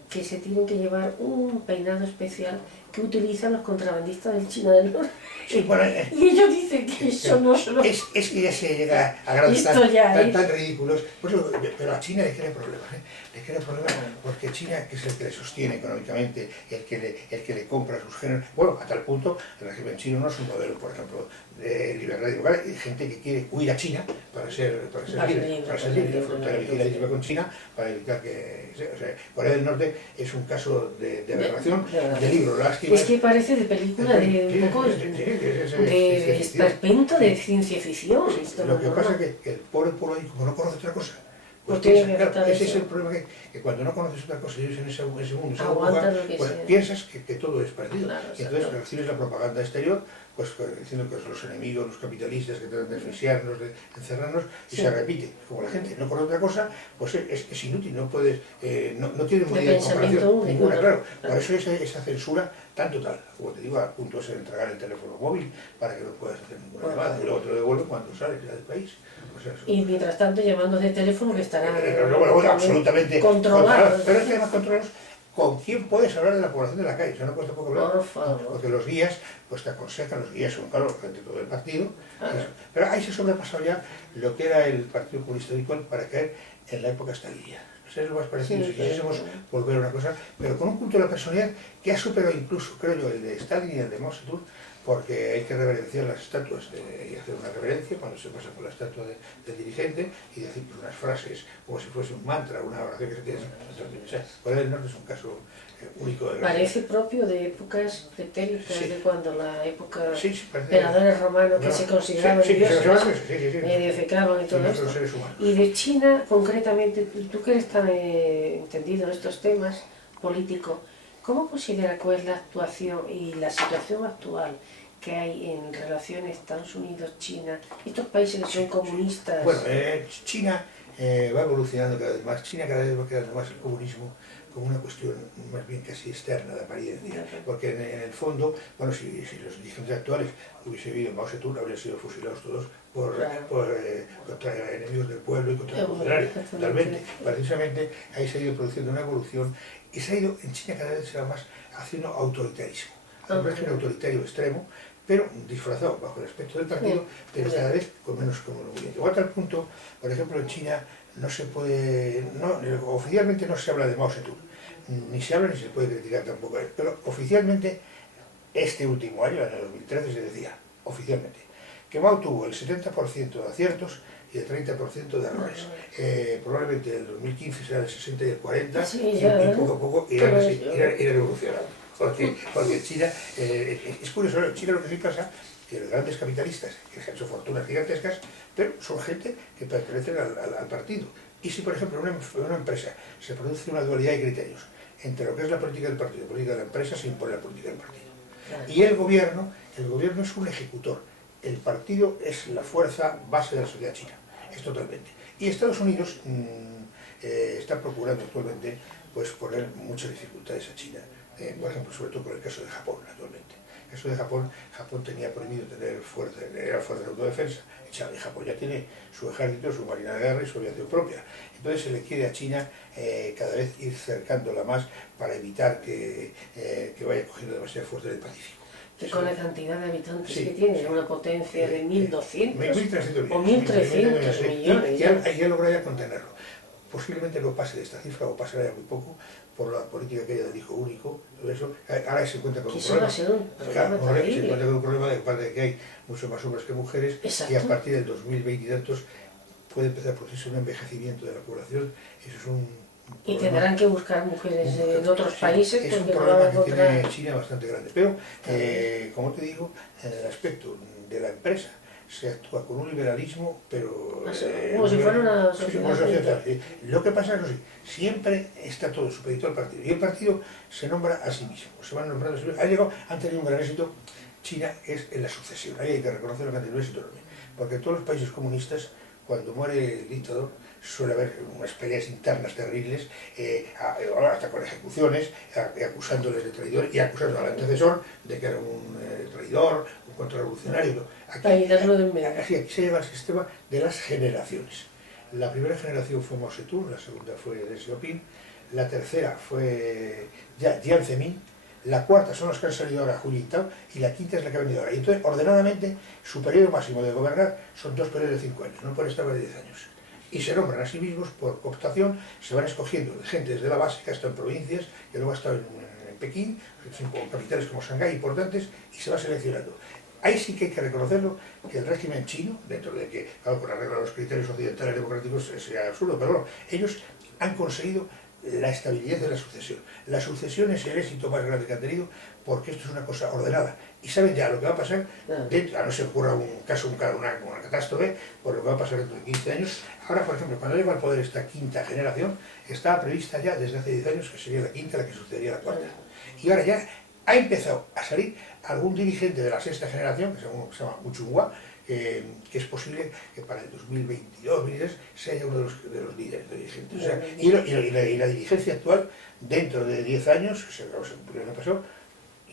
que se tienen que llevar un peinado especial que utilizan los contrabandistas del China del Norte. Sí, bueno, y ellos dicen que eso no se lo... Es que ya se llega a grandes tan ridículos. Pues, pero a China le crea problemas, le crea problemas porque China, que es el que le sostiene económicamente, el que le compra sus géneros, bueno, a tal punto, el régimen chino no es un modelo, por ejemplo, de libertad y lugar. Hay gente que quiere huir a China para ser libre, la frontera vigiladísima con China, para evitar que... O sea, Corea del Norte es un caso de aberración, de libro. Es que parece de película, de un poco de esperpento de ciencia ficción. Lo que pasa es que el pobre pueblo ahí, como no conoce otra cosa, pues ese es el problema, que cuando no conoces otra cosa y vives en ese mundo, esa burbuja, pues piensas que todo es parecido. Y entonces recibes la propaganda exterior, pues diciendo que los enemigos, los capitalistas que tratan de asfixiarnos, de encerrarnos, y se repite. Como la gente no conoce otra cosa, pues es inútil, no puedes, no tiene medida de comparación ninguna, claro. Por eso esa censura tan total, como te digo, al punto de entregar el teléfono móvil para que no puedas hacer ninguna llamada, y luego te lo devuelven cuando sales ya del país. Y mientras tanto llamando de teléfono que estarán absolutamente controlados. Pero es que además controlados. ¿Con quién puedes hablar de la población de la calle? Eso no puedes tampoco hablar. Por favor. Porque los guías pues te aconsejan, los guías son, claro, gente de todo el partido. Pero ahí se ha sobrepasado ya lo que era el Partido Comunista para caer en la época stalinista. Es lo más parecido, si quisiésemos volver a una cosa, pero con un culto de la personalidad que ha superado incluso, creo yo, el de Stalin y el de Mao Zedong, porque hay que reverenciar las estatuas y hacer una reverencia cuando se pasa por la estatua del dirigente y decir pues, unas frases como si fuese un mantra, una oración que se tiene. O sea, Corea del Norte es un caso único. Parece propio de épocas pretéritas, de cuando la época parece emperadores romanos que se consideraban dioses, defecaban y todo esto. Y de China, concretamente, tú que eres tan entendido en estos temas políticos, ¿cómo considera que es la actuación y la situación actual que hay en relaciones Estados Unidos-China, estos países que son comunistas? Bueno, China va evolucionando cada vez más. China cada vez va quedando más el comunismo como una cuestión más bien casi externa de apariencia, porque en el fondo, bueno, si los dirigentes actuales hubiese habido Mao Zedong, habrían sido fusilados todos contra enemigos del pueblo y contra revolucionarios, totalmente. Precisamente ahí se ha ido produciendo una evolución y se ha ido, en China cada vez se va más haciendo autoritarismo, un régimen autoritario extremo, pero disfrazado bajo el aspecto del partido, pero cada vez con menos movimiento. Igual a tal punto, por ejemplo, en China no se puede, oficialmente no se habla de Mao Zedong, ni se habla ni se puede criticar tampoco a él, pero oficialmente este último año, en el 2013, se decía, oficialmente, que Mao tuvo el 70% de aciertos y el 30% de errores. Probablemente en el 2015 será el 60 y el 40, y poco a poco irá evolucionando. Porque China, es curioso, en China lo que sí pasa, que los grandes capitalistas, que se han hecho fortunas gigantescas, pero son gente que pertenecen al partido. Y si, por ejemplo, en una empresa se produce una dualidad de criterios entre lo que es la política del partido y la política de la empresa, se impone la política del partido. Y el gobierno es un ejecutor. El partido es la fuerza base de la sociedad china. Es totalmente. Y Estados Unidos está procurando actualmente pues, poner muchas dificultades a China. Por ejemplo, sobre todo con el caso de Japón, actualmente. Eso de Japón, Japón tenía prohibido tener fuerza, era fuerza de autodefensa. Y Japón ya tiene su ejército, su marina de guerra y su aviación propia. Entonces se le quiere a China cada vez ir cercándola más para evitar que vaya cogiendo demasiada fuerza del Pacífico. Y con la cantidad de habitantes sí, que tiene, sí, una potencia de 1.200 1.300 o 1.300 millones. Y ya logra ya contenerlo. Posiblemente no pase de esta cifra o pasará ya muy poco por la política que haya del hijo único, todo eso. Ahora se encuentra con un problema. Se encuentra con un problema de parte de que hay mucho más hombres que mujeres. Exacto. Y a partir del 2020 y tantos puede empezar a producirse un envejecimiento de la población. Eso es un problema. Y tendrán que buscar mujeres en otros países. Es un problema que tiene China bastante grande. Pero, como te digo, en el aspecto de la empresa, se actúa con un liberalismo, pero... como si fuera una sociedad. Lo que pasa es que siempre está todo supeditado al partido. Y el partido se nombra a sí mismo. Se van nombrando a sí mismo. Han tenido un gran éxito. China es en la sucesión. Ahí hay que reconocer que han tenido un éxito enorme. Porque en todos los países comunistas, cuando muere el dictador, suele haber unas peleas internas terribles, hasta con ejecuciones, acusándoles de traidor y acusando al antecesor de que era un traidor, un contrarrevolucionario. Aquí se lleva el sistema de las generaciones. La primera generación fue Mao Zedong, la segunda fue Deng Xiaoping, la tercera fue Jiang Zemin, la cuarta son los que han salido ahora, Hu Jintao, y la quinta es la que ha venido ahora. Y entonces, ordenadamente, su periodo máximo de gobernar son 2 periodos de 5 años, no puede estar más de 10 años. Y se nombran a sí mismos por cooptación, se van escogiendo gente desde la base, que ha estado en provincias, que luego ha estado en Pekín, con capitales como Shanghái importantes, y se va seleccionando. Ahí sí que hay que reconocerlo, que el régimen chino, dentro de que, claro, por arreglo a los criterios occidentales democráticos sería absurdo, pero bueno, ellos han conseguido la estabilidad de la sucesión. La sucesión es el éxito más grande que han tenido, porque esto es una cosa ordenada. Y saben ya lo que va a pasar, a no ser que ocurra un caso, una catástrofe, por lo que va a pasar dentro de 15 años. Ahora, por ejemplo, cuando llega al poder esta quinta generación, estaba prevista ya desde hace 10 años que sería la quinta la que sucedería a la cuarta. Y ahora ya ha empezado a salir algún dirigente de la sexta generación, que se llama Hu Chunhua, que es posible que para el 2022-2023 sea uno de los líderes de dirigentes. O sea, y la dirigencia actual, dentro de 10 años, que se cumplió el año pasado,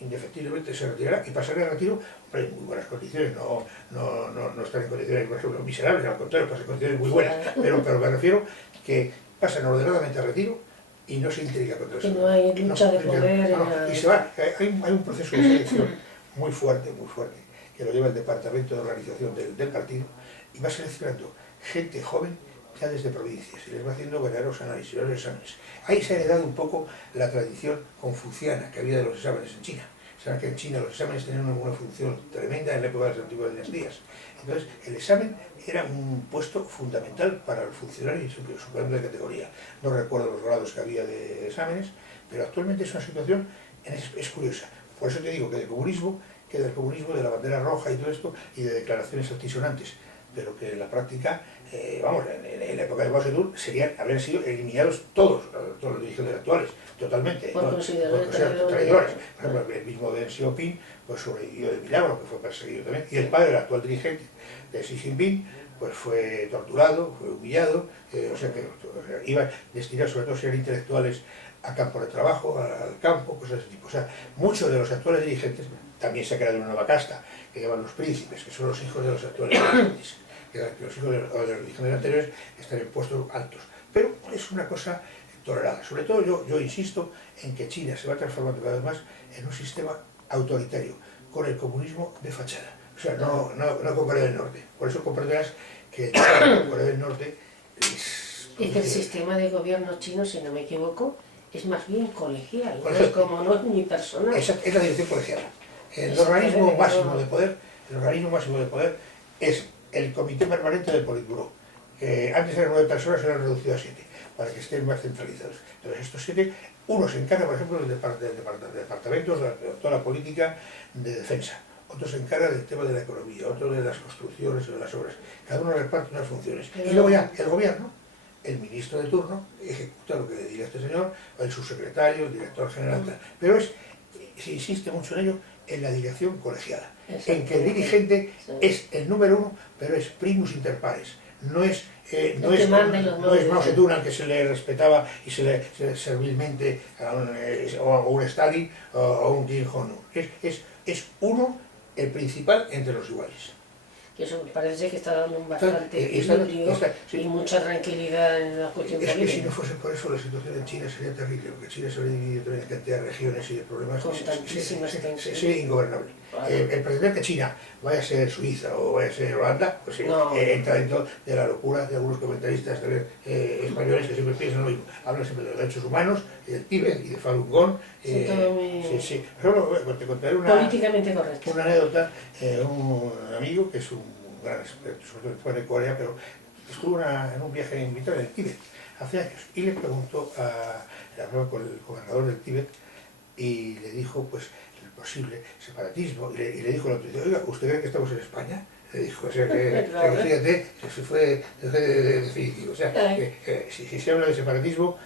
indefectiblemente se retirará y pasará a retiro en muy buenas condiciones, no están en condiciones, por ejemplo, miserables, al contrario, pasan en condiciones muy buenas, pero me refiero que pasan ordenadamente a retiro y no se intriga contra eso. Que no hay lucha de poder. Y se va, hay un proceso de selección muy fuerte, que lo lleva el departamento de organización del partido, y va seleccionando gente joven ya desde provincias, y les va haciendo verdaderos análisis, verdaderos exámenes. Ahí se ha heredado un poco la tradición confuciana que había de los exámenes en China. Saben que en China los exámenes tenían una función tremenda en la época de las antiguas dinastías. Entonces, el examen era un puesto fundamental para el funcionario y superior de categoría. No recuerdo los grados que había de exámenes, pero actualmente es una situación, es curiosa. Por eso te digo que del comunismo, de la bandera roja y todo esto, y de declaraciones altisonantes, pero que en la práctica, vamos, en la época de Mao Zedong habrían sido eliminados todos los dirigentes actuales, totalmente, por considerar traidores. Por ejemplo, el mismo Deng Xiaoping pues sobrevivió de milagro, que fue perseguido también, y el padre del actual dirigente, de Xi Jinping, pues fue torturado, fue humillado, o sea que iban destinados sobre todo a ser intelectuales a campo de trabajo, al campo, cosas de ese tipo. O sea, muchos de los actuales dirigentes, también se ha creado una nueva casta, que llaman los príncipes, que son los hijos de los actuales dirigentes, que los hijos de los dirigentes anteriores están en puestos altos. Pero es una cosa tolerada. Sobre todo yo insisto en que China se va transformando cada vez más en un sistema autoritario, con el comunismo de fachada. O sea, no con Corea del Norte. Por eso comprenderás que Corea del Norte y que el sistema de gobierno chino, si no me equivoco, es más bien colegial, no es como no es ni personal. Es la dirección colegial. El organismo máximo de poder es el Comité Permanente del Politburó, que antes eran 9 personas, se han reducido a 7, para que estén más centralizados. Entonces estos 7, uno se encarga, por ejemplo, del departamento de toda la política de defensa, otro se encarga del tema de la economía, otro de las construcciones o de las obras. Cada uno reparte unas funciones. Y luego ya el gobierno, el ministro de turno, ejecuta lo que le diga este señor, el subsecretario, el director general, pero se insiste mucho en ello, en la dirección colegiada, en que el dirigente es el número 1, pero es primus inter pares, no es Mao Zedong al que se le respetaba y se le servilmente a un Stalin o a un Kim Jong-un, es es uno, el principal entre los iguales. Y eso parece que está dando un bastante Está, equilibrio sí. y mucha tranquilidad en la cuestión Es que política. si no fuese por eso la situación en China sería terrible, porque China se habría dividido también en cantidad de regiones y de problemas. Con tantísimas tensiones. Sería ingobernable. Claro. El pretender que China vaya a ser Suiza o vaya a ser Holanda, pues No. entra dentro de la locura de algunos comentaristas también, españoles que siempre piensan lo mismo. Hablan siempre de los derechos humanos y del Tíbet y de Falun Gong. Sí. Pero te contaré políticamente correcto. una anécdota. Un amigo que es un gran experto, sobre todo en Corea, pero estuvo en un viaje invitado en el Tíbet hace años y le preguntó, hablaba con el gobernador del Tíbet y le dijo pues el posible separatismo y le dijo al otro, oiga, ¿usted cree que estamos en España? Le dijo, o sea que fíjate, se fue definitivo, o sea, si se habla de separatismo,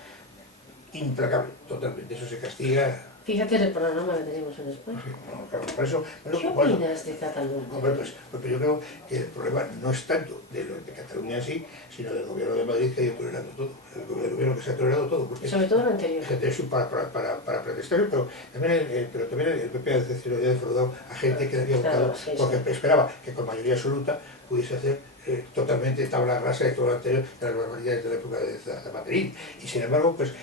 implacable, totalmente, eso se castiga. Fíjate el panorama que tenemos en España. Sí, no, claro, por eso, ¿Qué opinas de Cataluña? Hombre, pues yo creo que el problema no es tanto de Cataluña en sí, sino del gobierno de Madrid que ha ido tolerando todo. El gobierno que se ha tolerado todo. Porque sobre todo el anterior. Gente para protestar, pero también el PP ha defraudado a gente que le había votado porque esperaba que con mayoría absoluta pudiese hacer totalmente tabla rasa de todo lo anterior, de las barbaridades de la época de Zapaterín. Y sin embargo, pues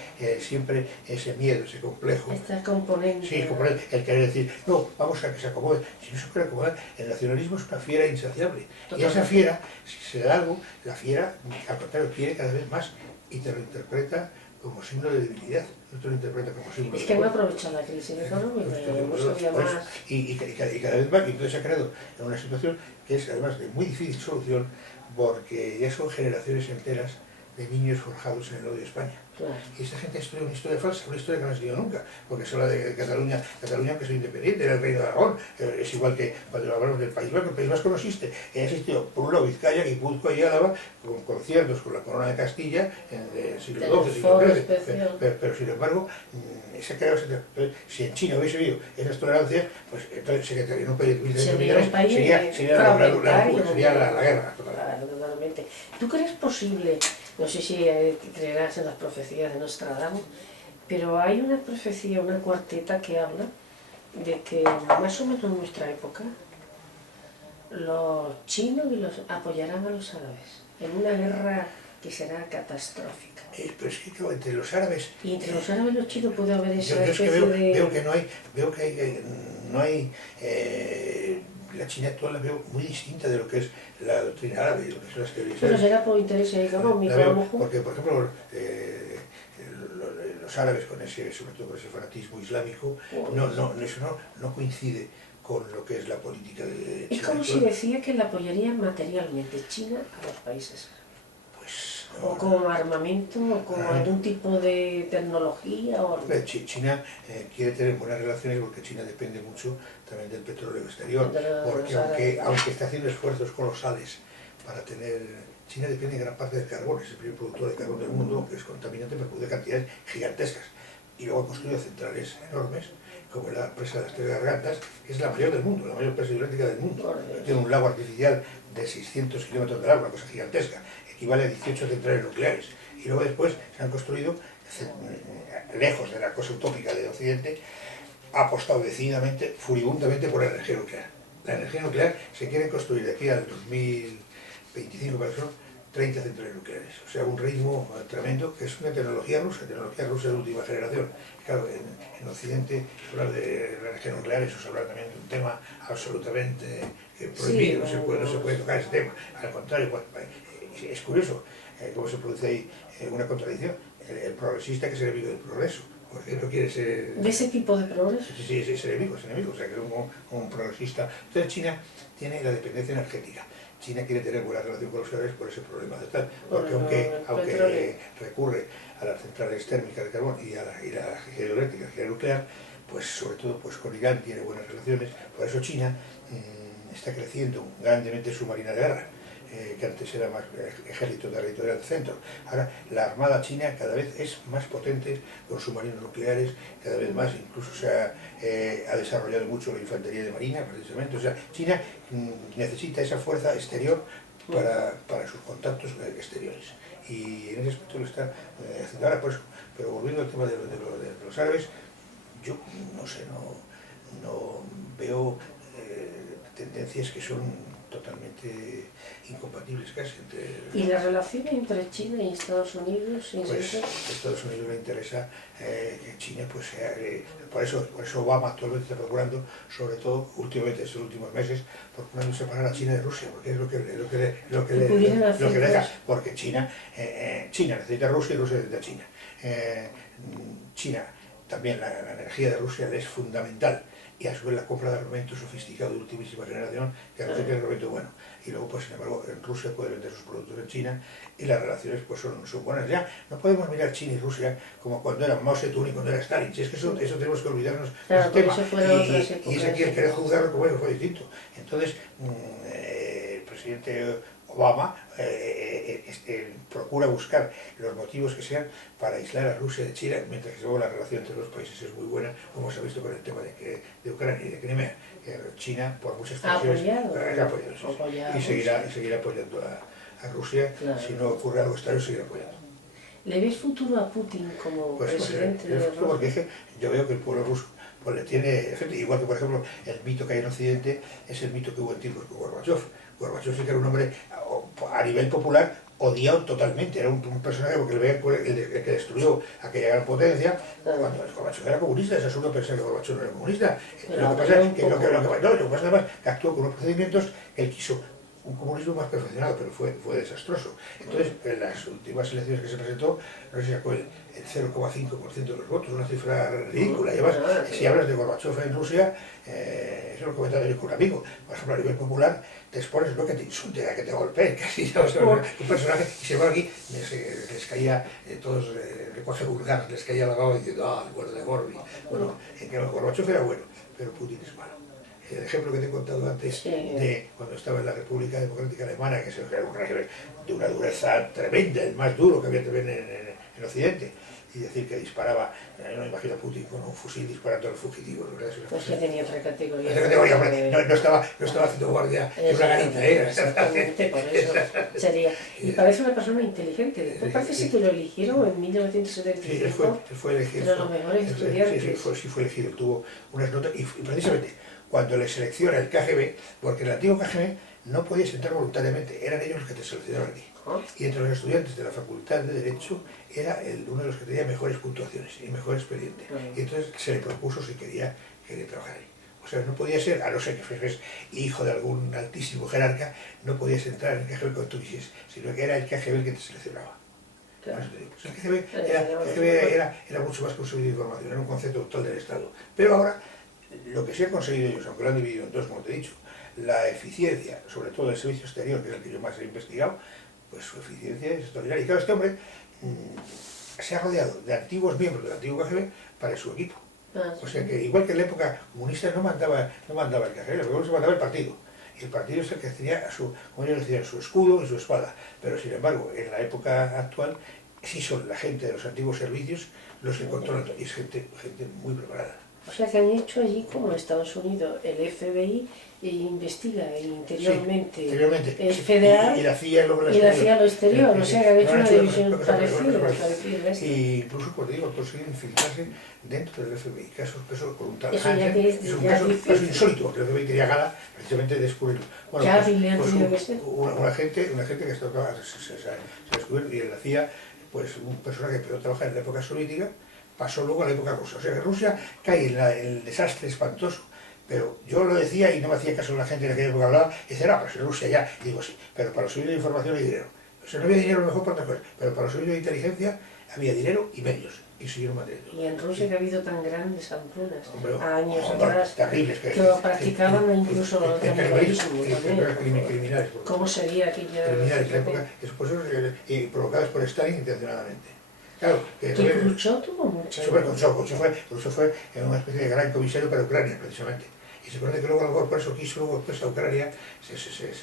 siempre ese miedo, ese complejo. Esta componente. Sí, componente, el querer decir, no, vamos a que se acomode. Si no se puede acomodar, el nacionalismo es una fiera insaciable. Totalmente. Y esa fiera, si se da algo, la fiera, al contrario, quiere cada vez más y te lo interpreta como signo de debilidad, no te lo interpreta como signo de Es que no aprovecha la crisis económica, y cada vez más, y entonces se ha creado en una situación que es además de muy difícil solución, porque ya son generaciones enteras de niños forjados en el odio de España. Claro. Y esta gente estudia una historia falsa, una historia que no ha sido nunca, porque se habla de Cataluña, que es independiente, era el reino de Aragón, es igual que cuando hablamos del País Vasco, el País Vasco no existe, ha existido por un lado Vizcaya, Guipúzcoa y Álava, con conciertos con la corona de Castilla en el siglo XII, siglo XIII, pero sin embargo, se ha creado si en China hubiese habido esas tolerancias, pues entonces sería un país sería la guerra. Claro, totalmente. ¿Tú crees posible, no sé si creerás en las profecías de Nostradamus, pero hay una profecía, una cuarteta que habla de que más o menos en nuestra época los chinos apoyarán a los árabes en una guerra que será catastrófica? Pero es que claro, entre los árabes... Y entre los árabes y los chinos puede haber esa especie veo que no hay la China actual la veo muy distinta de lo que es la doctrina árabe y lo que son las teorías. Pero será por interés económico, a lo mejor. Porque, por ejemplo, los árabes, sobre todo con ese fanatismo islámico, eso no coincide con lo que es la política de China. Es como si decía que la apoyaría materialmente China a los países. Pues o con armamento, o con algún tipo de tecnología. China quiere tener buenas relaciones porque China depende mucho también del petróleo exterior, porque aunque está haciendo esfuerzos colosales para tener... China depende en gran parte del carbón, es el primer productor de carbón del mundo, que es contaminante, pero produce cantidades gigantescas. Y luego ha construido centrales enormes, como la presa de las Tres Gargantas, que es la mayor del mundo, la mayor presa hidroeléctrica del mundo. Tiene un lago artificial de 600 kilómetros de largo, una cosa gigantesca, equivale a 18 centrales nucleares. Y luego después se han construido, lejos de la cosa utópica del Occidente, ha apostado decididamente, furibundamente por la energía nuclear. La energía nuclear se quiere construir de aquí al 2025 para eso, 30 centrales nucleares, o sea, un ritmo tremendo, que es una tecnología rusa de última generación. Claro, en Occidente hablar de la energía nuclear, eso es hablar también de un tema absolutamente prohibido, sí, no se puede tocar ese tema. Al contrario, es curioso cómo se produce ahí una contradicción. El progresista que es enemigo del progreso, porque no quiere ser... ¿De ese tipo de progreso? Sí, es enemigo, o sea, que es un progresista. Entonces China tiene la dependencia energética. China quiere tener buena relación con los árabes por ese problema de tal, porque aunque recurre a las centrales térmicas de carbón y a la hidroeléctrica y a la nuclear, pues sobre todo pues con Irán tiene buenas relaciones. Por eso China está creciendo grandemente su marina de guerra, que antes era más ejército territorial del centro. Ahora la armada china cada vez es más potente con submarinos nucleares, cada vez más, incluso ha desarrollado mucho la infantería de marina precisamente. O sea, China necesita esa fuerza exterior para sus contactos exteriores. Y en ese aspecto lo está haciendo ahora. Por eso, pero volviendo al tema de los árabes, yo no sé, no veo tendencias que son totalmente incompatibles casi entre... ¿Y la relación entre China y Estados Unidos? Pues a Estados Unidos le interesa que China pues sea... por eso Obama actualmente está procurando, sobre todo últimamente, estos últimos meses, procurando separar a China de Rusia, porque es lo que le deja, porque China necesita a Rusia y Rusia necesita a China. China, también la energía de Rusia es fundamental, y a su vez la compra de armamento sofisticado de ultimísima generación, que Rusia tiene armamento bueno. Y luego, pues sin embargo, en Rusia puede vender sus productos en China y las relaciones pues son buenas. Ya no podemos mirar China y Rusia como cuando eran Mao Zedong y cuando era Stalin. Si es que eso tenemos que olvidarnos de ese tema. Y es aquí el querer juzgarlo como fue distinto. Entonces, el presidente Obama procura buscar los motivos que sean para aislar a Rusia de China, mientras que luego la relación entre los países es muy buena, como se ha visto con el tema de Ucrania y de Crimea. China, por muchas presiones, ha apoyado y seguirá apoyando a Rusia. Claro. Si no ocurre algo extraño, seguirá apoyando. ¿Le ves futuro a Putin como presidente de Rusia? Porque yo veo que el pueblo ruso pues le tiene, igual que por ejemplo el mito que hay en Occidente es el mito que hubo en tiempos con Gorbachev. Gorbachev sí que era un hombre a nivel popular odiado totalmente, era un personaje porque le veían el que destruyó aquella gran potencia, cuando Gorbachev era comunista, es absurdo pensar que Gorbachev no era comunista. Lo que pasa es que actuó con unos procedimientos que él quiso un comunismo más perfeccionado, pero fue desastroso. Entonces, en las últimas elecciones que se presentó, no sé si sacó el 0,5% de los votos, una cifra ridícula. Y además, si hablas de Gorbachev en Rusia, eso lo he comentado yo con un amigo, por ejemplo, a nivel popular, te expones no que te insulte, a que te golpeen, casi un personaje, y sin embargo aquí les caía todos el lenguaje vulgar, les caía la baba diciendo, el bueno de Gorbi. Bueno, que Gorbachev era bueno, pero Putin es malo. El ejemplo que te he contado antes de cuando estaba en la República Democrática Alemana, que era un régimen de una dureza tremenda, el más duro que había también en Occidente, y decir que disparaba, no me imagino a Putin con un fusil disparando a los fugitivos. Pues que tenía otra categoría. No estaba haciendo guardia de una garita. Exactamente, por eso sería. Y parece una persona inteligente. Después parece que lo eligieron en 1975. Sí, él fue elegido. Pero los mejores estudiantes. Sí, fue elegido, tuvo unas notas, y precisamente cuando le selecciona el KGB, porque el antiguo KGB no podías entrar voluntariamente, eran ellos los que te seleccionaban aquí. Y entre los estudiantes de la Facultad de Derecho era uno de los que tenía mejores puntuaciones y mejor expediente. Y entonces se le propuso si quería trabajar ahí. O sea, no podía ser, a no ser que fueses hijo de algún altísimo jerarca, no podías entrar en el KGB cuando tú quisieras, sino que era el KGB el que te seleccionaba. Claro. O sea, el KGB era mucho más que un servicio de información, era un concepto total del Estado. Pero ahora, lo que se ha conseguido ellos, aunque lo han dividido en dos, como te he dicho, la eficiencia, sobre todo del servicio exterior, que es el que yo más he investigado, pues su eficiencia es extraordinaria. Y claro, este hombre se ha rodeado de antiguos miembros del antiguo KGB para su equipo. O sea que, igual que en la época comunista no mandaba el KGB, luego se mandaba el partido. Y el partido es el que tenía, como ellos decían, su escudo y su espada. Pero sin embargo, en la época actual, sí son la gente de los antiguos servicios los que controlan, y es gente muy preparada. O sea que han hecho allí, como en Estados Unidos, el FBI investiga interiormente, el federal y la CIA lo exterior, o sea que han hecho una división parecida. Y incluso, pues digo, consiguen infiltrarse dentro del FBI, casos con un tal Eso ya que es un caso insólito, porque el FBI quería gala precisamente de descubrirlo. Bueno, una gente que se ha descubierto, y en la CIA, pues un personaje que empezó a trabajar en la época soviética, pasó luego a la época rusa. O sea que Rusia cae en el desastre espantoso, pero yo lo decía y no me hacía caso la gente en aquella época hablaba, y decía, no, pero si Rusia ya, y digo sí, pero para los servicios de información hay dinero. O sea, no había dinero a lo mejor para otras cosas, pero para los servicios de inteligencia había dinero y medios, y siguieron manteniendo. Y en Rusia que ha habido tan grandes hambrunas, años atrás, terribles, que practicaban incluso los criminales. ¿Cómo sería aquella criminales, la época, provocadas por Stalin intencionadamente. Claro, que Khrushchev tuvo mucho. Khrushchev fue una especie de gran comisario para Ucrania, precisamente. Y se conoce que luego, a lo mejor, por eso quiso luego después a Ucrania, se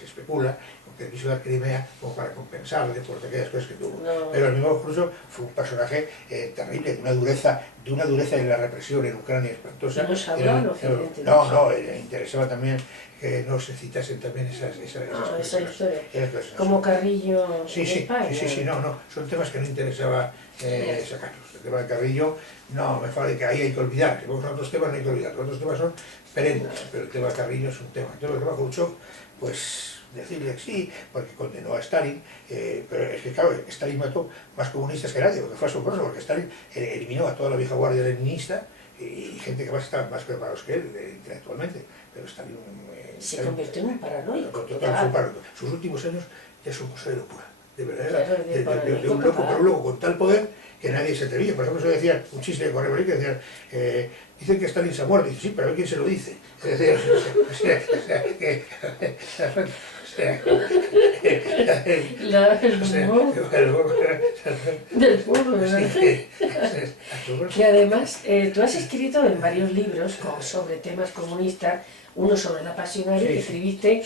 especula, con que quiso dar Crimea como para compensarle por aquellas cosas que tuvo. Pero el mismo Khrushchev fue un personaje terrible, de una dureza de una dureza en la represión en Ucrania espantosa. Y nos habló en Occidente. No, le interesaba también que no se citasen también esas esa historia. cosas. Como Carrillo Sí, en España. sí, no, son temas que no interesaba sacarlos. El tema de Carrillo, no, me parece que ahí hay que olvidar, que vamos a otros temas no hay que olvidar, los otros temas son perennes, pero el tema de Carrillo es un tema. Entonces el tema de Khrushchev, pues decirle que sí, porque condenó a Stalin, pero es que claro, Stalin mató más comunistas que nadie, porque fue asombroso, porque Stalin eliminó a toda la vieja guardia leninista y gente que estaban más preparados que él intelectualmente, pero Stalin... se convirtió en un paranoico. Sus últimos años ya son cosa de locura, de verdad, Claro, de un loco, pero un loco con tal poder que nadie se atrevía. Por ejemplo, se decía un chiste de Correo que decían, dicen que Stalin se ha muerto, y dice, sí, pero a ver quién se lo dice. Es decir, El humor del pueblo, ¿verdad? Que además, tú has escrito en varios libros sobre temas comunistas, uno sobre la pasionaria, que escribiste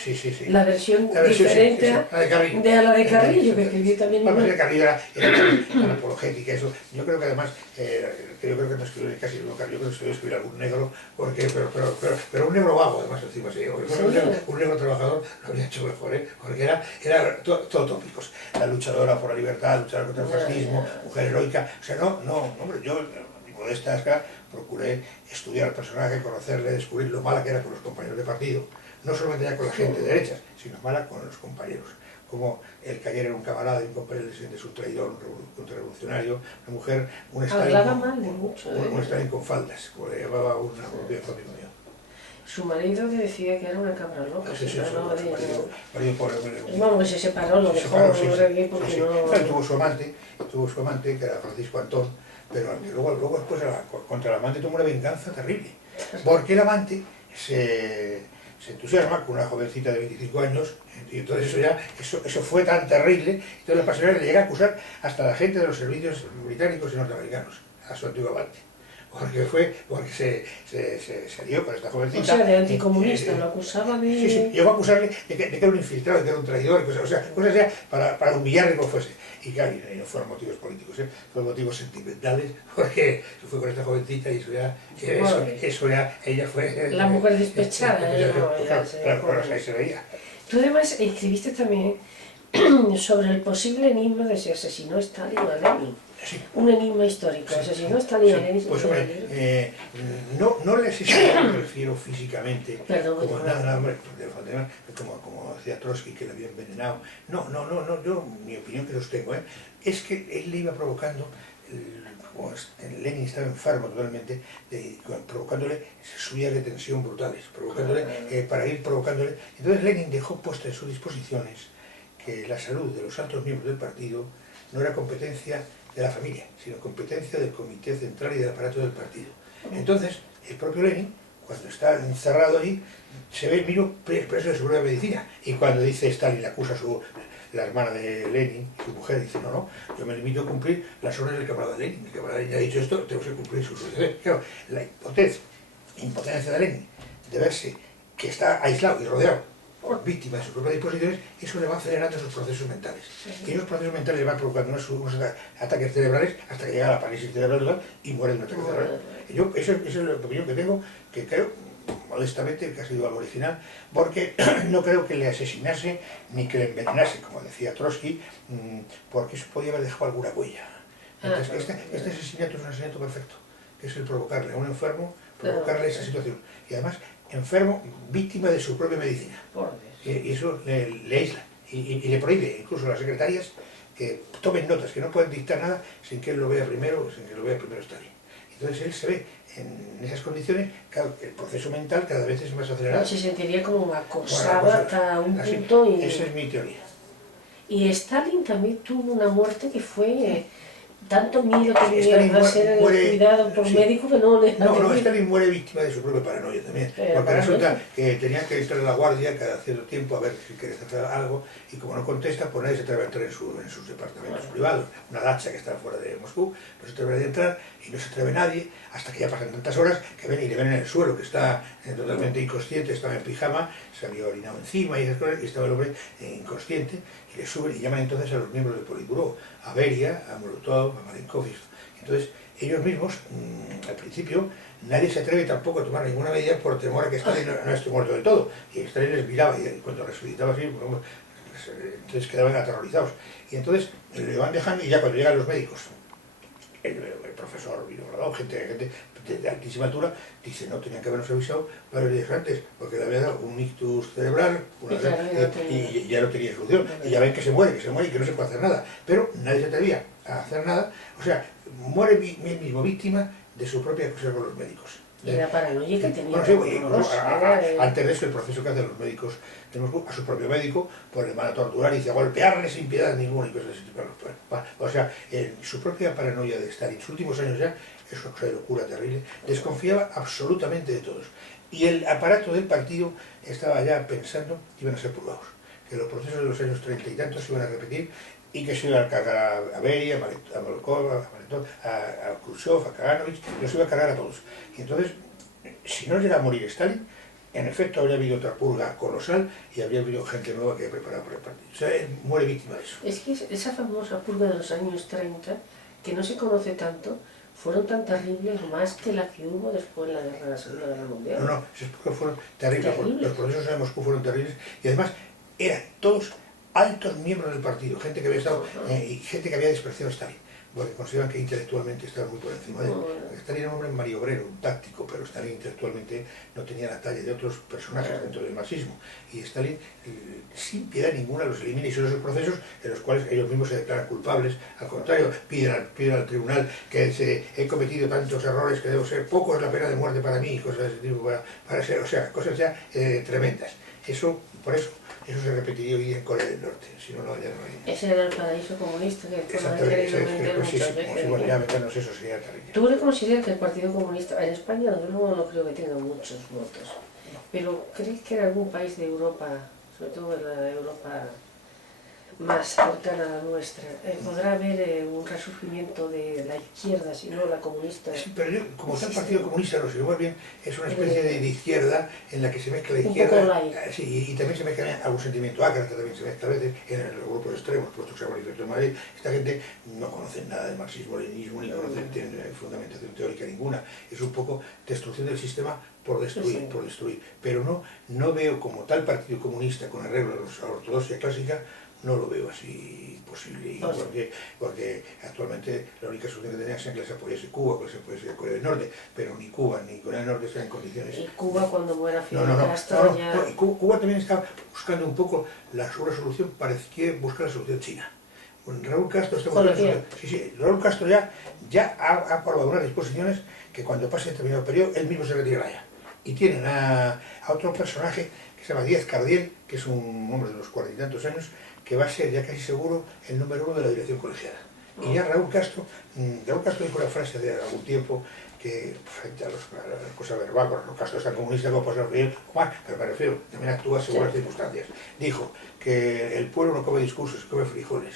la versión diferente a la de Carrillo, que escribí también. La versión de Carrillo era apologética, eso. Yo creo que además, yo creo que no escribió casi nunca, yo creo que se debe escribir algún negro, porque, pero un negro vago además encima, sí, un negro trabajador lo había hecho mejor, porque era todo tópicos. La luchadora por la libertad, luchadora contra el fascismo, mujer heroica, o sea, hombre, yo, mi modesta escala, procuré estudiar al personaje, conocerle, descubrir lo mala que era con los compañeros de partido, no solamente ya con la gente de derechas, sino mala con los compañeros. Como el que ayer era un camarada y un compañero de su traidor, un contrarrevolucionario, una mujer, un Stalin con faldas, como le llamaba un viejo amigo mío. Su marido le decía que era una cabra loca. Sí, marido pobre. Vamos, se separó, lo dejó porque no... Tuvo su amante, que era Francisco Antón, pero luego después contra el amante tomó una venganza terrible, porque el amante se entusiasma con una jovencita de 25 años, y entonces eso fue tan terrible, entonces la pasionaria le llega a acusar hasta a la gente de los servicios británicos y norteamericanos, a su antiguo amante. Porque se dio con esta jovencita. O sea, de anticomunista, lo acusaba de... Sí, llegó a acusarle de que era un infiltrado, de que era un traidor, cosas para humillarle como fuese. Y claro, y no fueron motivos políticos, fueron motivos sentimentales, porque se fue con esta jovencita y eso ya ella fue... La mujer despechada, claro, ahí se veía. Tú además escribiste también sobre el posible enigma de si asesinó Stalin a Lenin. Sí. Un enigma histórico, asesinó Stalin a Lenin. Pues hombre, no le asesinó, me refiero físicamente, Perdón, como decía Trotsky, que le había envenenado. No, yo, mi opinión que los tengo, es que él le iba provocando, como Lenin estaba enfermo totalmente, provocándole subidas de tensión brutales, para ir provocándole. Entonces Lenin dejó puesta en sus disposiciones que la salud de los altos miembros del partido no era competencia de la familia, sino competencia del comité central y del aparato del partido. Entonces, el propio Lenin, cuando está encerrado allí, se ve vino preso de su propia medicina. Y cuando dice Stalin, le acusa la hermana de Lenin, su mujer, dice, no, yo me limito a cumplir las órdenes del camarada de Lenin. El camarada de Lenin ha dicho esto, tengo que cumplir sus órdenes. Claro, la impotencia de Lenin de verse que está aislado y rodeado por víctima de sus propias disposiciones, eso le va acelerando esos procesos mentales. Y esos procesos mentales le van provocando unos ataques cerebrales hasta que llega a la parálisis cerebral y muere de un ataque cerebral. Esa es la opinión que tengo, que creo, modestamente, que ha sido algo original, porque no creo que le asesinase ni que le envenenase, como decía Trotsky, porque eso podía haber dejado alguna huella. Entonces, este asesinato es un asesinato perfecto, que es el provocarle a un enfermo, provocarle esa situación. Y además, enfermo, víctima de su propia medicina. Y eso le aísla y le prohíbe incluso a las secretarias que tomen notas, que no pueden dictar nada sin que él lo vea primero, Stalin. Entonces él se ve en esas condiciones, claro, el proceso mental cada vez es más acelerado. Se sentiría como acosado hasta un punto. Esa es mi teoría. Y Stalin también tuvo una muerte que fue... Tanto miedo que tenía a ser cuidado por médicos que no le... No, Stalin muere víctima de su propia paranoia también. Porque resulta que tenía que entrar a la guardia cada cierto tiempo a ver si quería hacer algo, y como no contesta, pues nadie se atreve a entrar en sus departamentos privados. Una dacha que está fuera de Moscú, no se atreve a entrar y no se atreve nadie, hasta que ya pasan tantas horas que ven y le ven en el suelo, que está totalmente inconsciente, estaba en pijama, se había orinado encima y esas cosas, y estaba el hombre inconsciente, y le suben y llaman entonces a los miembros del Politburó, a Beria, a Molotov, a Malenkov. Entonces ellos mismos, al principio, nadie se atreve tampoco a tomar ninguna medida por temor a que Stalin no esté muerto del todo. Y Stalin les miraba y cuando resucitaba así, entonces quedaban aterrorizados. Y entonces lo iban dejando y ya cuando llegan los médicos, el profesor Vinogradov, gente de altísima altura, dice, no, tenían que habernos avisado varios días antes, porque le había dado un ictus cerebral y ya no tenía solución. Y ya ven que se muere y que no se puede hacer nada. Pero nadie se atrevía a hacer nada. O sea, muere mismo víctima de su propia cosa con los médicos. Y la paranoia que tenía. Bueno, sí, antes de eso, el proceso que hacen los médicos de Moscú a su propio médico, pues le van a torturar y dice, golpearle sin piedad ninguna y cosas así. O sea, su propia paranoia de estar en sus últimos años ya es una cosa de locura terrible. Desconfiaba absolutamente de todos. Y el aparato del partido estaba ya pensando que iban a ser purgados, que los procesos de los años 30 y tantos se iban a repetir y que se iban a cargar a Beria, a Molotov, a Khrushchev, a Kaganovich, los iba a cargar a todos. Y entonces, si no llega a morir Stalin, en efecto habría habido otra purga colosal y habría habido gente nueva que preparaba por el partido. O sea, él muere víctima de eso. Es que esa famosa purga de los años 30, que no se conoce tanto, fueron tan terribles más que la que hubo después de la Segunda Guerra Mundial. No, esas purgas fueron terribles. Los procesos de Moscú fueron terribles y además eran todos altos miembros del partido, gente que había estado y gente que había despreciado a Stalin, porque consideraban que intelectualmente estaba muy por encima de él. Stalin era un hombre maniobrero, un táctico, pero Stalin intelectualmente no tenía la talla de otros personajes dentro del marxismo. Y Stalin, sin piedad ninguna, los elimina y son esos procesos en los cuales ellos mismos se declaran culpables. Al contrario, piden al tribunal que he cometido tantos errores que debo ser, poco es la pena de muerte para mí, cosas de ese tipo, para ser, o sea, cosas ya tremendas. Por eso se repetiría hoy en Corea del Norte, si no, ya no hay. Ese era el paraíso comunista que bueno, ya meternos eso sería terrible. ¿Tú le consideras que el Partido Comunista, en España desde luego no creo que tenga muchos votos, pero crees que en algún país de Europa, sobre todo en la Europa más cercana a la nuestra, podrá haber un resurgimiento de la izquierda, si no la comunista? Sí, pero como tal Partido Comunista, no sé, más bien es una especie de izquierda en la que se mezcla la izquierda, sí, y también se mezcla algún sentimiento ácrata, también se mezcla a veces en los grupos extremos, puesto que se ha manifestado en Madrid. Esta gente no conoce nada de marxismo-leninismo, ni conocen fundamentación teórica ninguna, es un poco destrucción del sistema por destruir, pero no veo como tal Partido Comunista con arreglo a la ortodoxia clásica. No lo veo así posible, porque actualmente la única solución que tenían es que les apoyase Cuba, que les apoyase Corea del Norte, pero ni Cuba ni Corea del Norte están en condiciones. Y Cuba cuando muera Fidel Castro ya... y Cuba también está buscando un poco una solución, parece buscar la solución china. Bueno, Raúl Castro está buscando... Sí, Raúl Castro ya ha aprobado unas disposiciones que cuando pase determinado periodo, él mismo se retirará ya. Y tienen a otro personaje que se llama Díaz Cardiel, que es un hombre de unos 40 y tantos años, que va a ser ya casi seguro el número 1 de la dirección colegiada. Y ya Raúl Castro dijo una frase de algún tiempo que frente a la cosa verbal, porque Raúl Castro es tan comunista como puede ser Fidel, pero me refiero, también actúa según las circunstancias. Dijo que el pueblo no come discursos, come frijoles.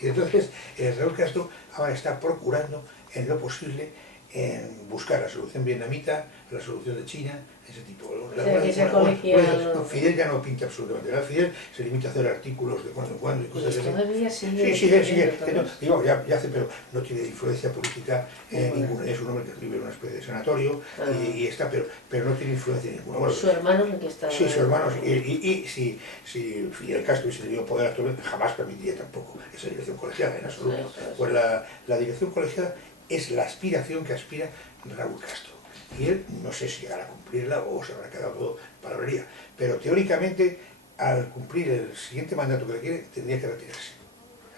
Y entonces Raúl Castro ahora está procurando en lo posible en buscar la solución vietnamita, la solución de China, ese tipo. Fidel ya no pinta absolutamente nada. Fidel se limita a hacer artículos de cuando en cuando y cosas así. Todavía sigue. Digo, ya hace, pero no tiene influencia política ninguna. Es un hombre que vive en una especie de sanatorio y está, pero no tiene influencia ninguna. Bueno, su hermano es el que está... Sí, su hermano. Y si Fidel Castro hubiese tenido poder actualmente, jamás permitiría tampoco esa dirección colegiada en absoluto. Pues la dirección colegiada es la aspiración que aspira Raúl Castro. Y él no sé si llegará a cumplirla o se habrá quedado todo palabrería. Pero teóricamente, al cumplir el siguiente mandato que le quiere, tendría que retirarse.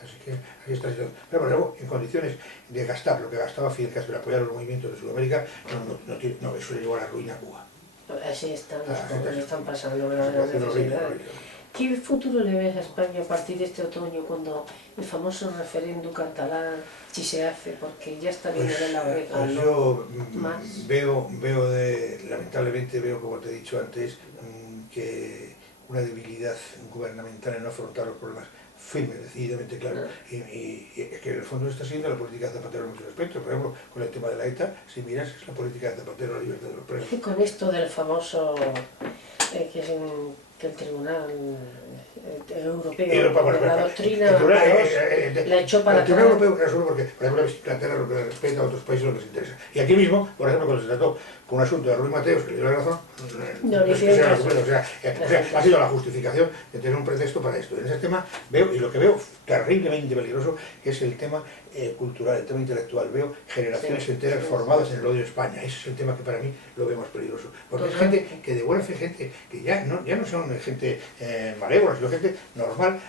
Así que así está la situación. Pero luego, en condiciones de gastar lo que gastaba Fidel Castro y apoyar los movimientos de Sudamérica, eso le llevó a la ruina a Cuba. Así están los pobres, están pasando verdaderas necesidades. ¿Qué futuro le ves a España a partir de este otoño, cuando el famoso referéndum catalán, si se hace, porque ya está viendo de la oreja? Pues yo lamentablemente veo, como te he dicho antes, que una debilidad gubernamental en no afrontar los problemas firme, decididamente, claro, y que en el fondo está siguiendo la política de Zapatero en muchos aspectos. Por ejemplo, con el tema de la ETA, si miras, es la política de Zapatero, la libertad de los presos. Y con esto del famoso, que el tribunal europeo, la doctrina la echó para atrás. El Tribunal Europeo atrás. resuelve porque, por ejemplo, Inglaterra lo que respeta, a otros países lo que les interesa. Y aquí mismo, por ejemplo, cuando se trató con un asunto de Ruiz Mateos, que le dio la razón, No le hicieron caso. o sea, ha sido la justificación de tener un pretexto para esto. En ese tema veo, y lo que veo terriblemente peligroso, que es el tema cultural, el tema intelectual. Veo generaciones enteras formadas en el odio a España. Ese es el tema que para mí lo veo más peligroso. Porque hay gente que de buena fe, gente que ya no son gente malévola, sino gente normal,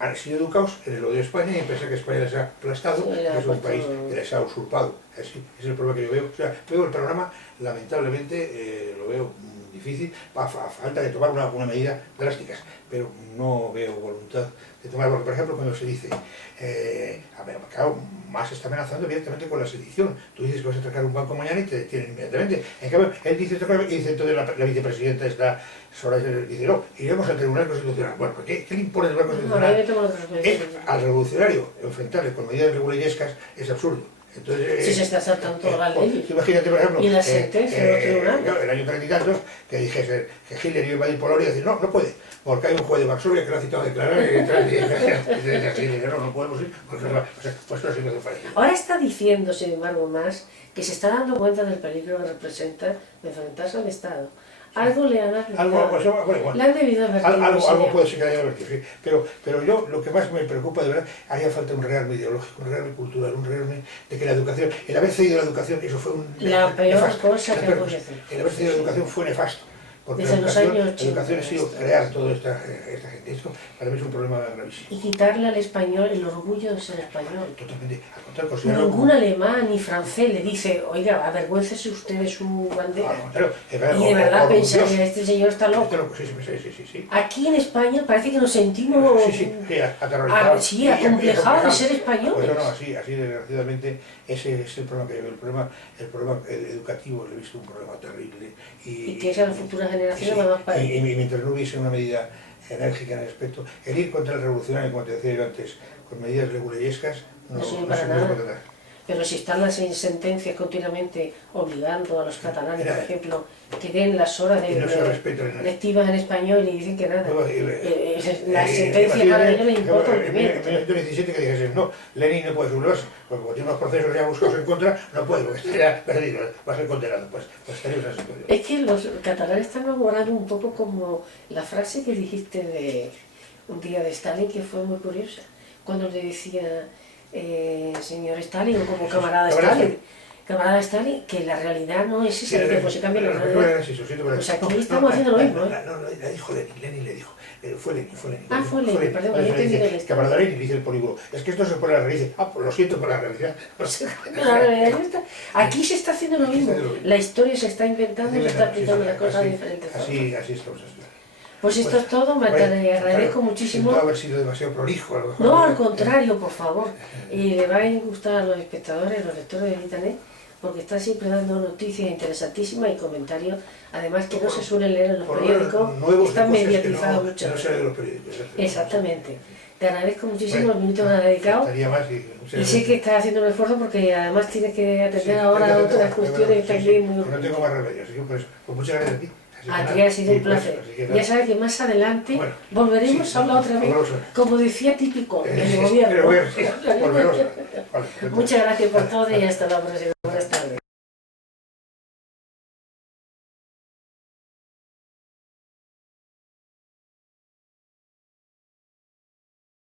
han sido educados en el odio a España y piensan que España les ha aplastado, que es un país que les ha usurpado. Ese es el problema que yo veo. O sea, veo el panorama, lamentablemente, lo veo difícil, a falta de tomar una medida drásticas, pero no veo voluntad de tomar, porque por ejemplo cuando se dice, claro, más está amenazando evidentemente con la sedición. Tú dices que vas a atracar un banco mañana y te detienen inmediatamente. En cambio, él dice otra cosa y dice entonces la vicepresidenta está dice, no, iremos al Tribunal Constitucional. Bueno, ¿qué le impone el Tribunal Constitucional? Al revolucionario enfrentarle con medidas reguleyescas es absurdo. Entonces, si se está saltando todas las leyes. Imagínate, por ejemplo, y la sentencia de los tribunales. el año 30 y tantos, que dijese que Hitler iba a invadir Polonia y decir, no puede, porque hay un juez de Varsovia que lo ha citado a declarar y no podemos ir, porque pues no se parece. Ahora está diciendo, sin embargo, más que se está dando cuenta del peligro que representa de enfrentarse al Estado. Algo le han advertido. Le han debido advertir. Algo puede ser que haya advertido, sí. Pero yo, lo que más me preocupa, de verdad, haría falta un rearme ideológico, un rearme cultural, un rearme de que la educación, el haber cedido la educación, eso fue la peor cosa que puede hacer. El haber cedido la educación fue nefasto. Porque desde los años 80. La educación ha sido crear toda esta gente. Esto para mí es un problema gravísimo. Y quitarle al español el orgullo de ser español. Totalmente. Al contrario, considero... Ningún alemán ni francés le dice, oiga, avergüéncese usted de su bandera. Y de verdad pensaría, este señor está loco. Sí. Aquí en España parece que nos sentimos aterrorizados. Acomplejados de ser españoles. Pues no, así desgraciadamente, ese es el problema que yo veo. El problema educativo, le he visto un problema terrible. Y que esas futuras generaciones van más para y mientras no hubiese una medida enérgica en el aspecto, el ir contra el revolucionario, como te decía yo antes, con medidas reguleyescas, no sirve se para puede nada. contratar. Pero si están las sentencias continuamente obligando a los catalanes, por ejemplo, que den las horas lectivas en español y dicen que nada. La sentencia para ellos les importa un pimiento. En 1917 que dijesen, no, Lenin no puede sublevarse, porque como tiene unos procesos ya buscados en contra, no puede, porque estaría perdido, va a ser condenado. Pues estaría en esa situación. Es que los catalanes están enamorados un poco como la frase que dijiste de un día de Stalin, que fue muy curiosa, cuando le decía... señor Stalin, o como camarada Stalin, que la realidad no es esa, que pues se cambia la realidad. Pues aquí estamos haciendo lo mismo. La dijo Lenin le dijo. Fue Lenin. Fue Lenin, perdón, yo he entendido el camarada Lenin, dice el polígono, es que esto se pone a la realidad. Pues lo siento por la realidad. La realidad está. Aquí se está haciendo lo mismo. La historia se está inventando y se está aplicando las cosas de diferentes formas. Así estamos haciendo. Pues esto es todo, Marta, le agradezco muchísimo. No haber sido demasiado prolijo, a lo mejor. No, al contrario, por favor. Y le va a gustar a los espectadores, a los lectores de Internet, porque está siempre dando noticias interesantísimas y comentarios, además que no se suelen leer en los periódicos, están mediatizados muchas veces. Exactamente. Te agradezco muchísimo los minutos que me has dedicado. Y sé que estás haciendo un esfuerzo porque además tienes que atender ahora a otras cuestiones que aquí muy... No tengo más remedio, así que pues muchas gracias a ti. A ti ha sido un placer. Ya sabes que más adelante volveremos a hablar otra vez, como decía típico, en el gobierno. Muchas gracias por todo y hasta la próxima.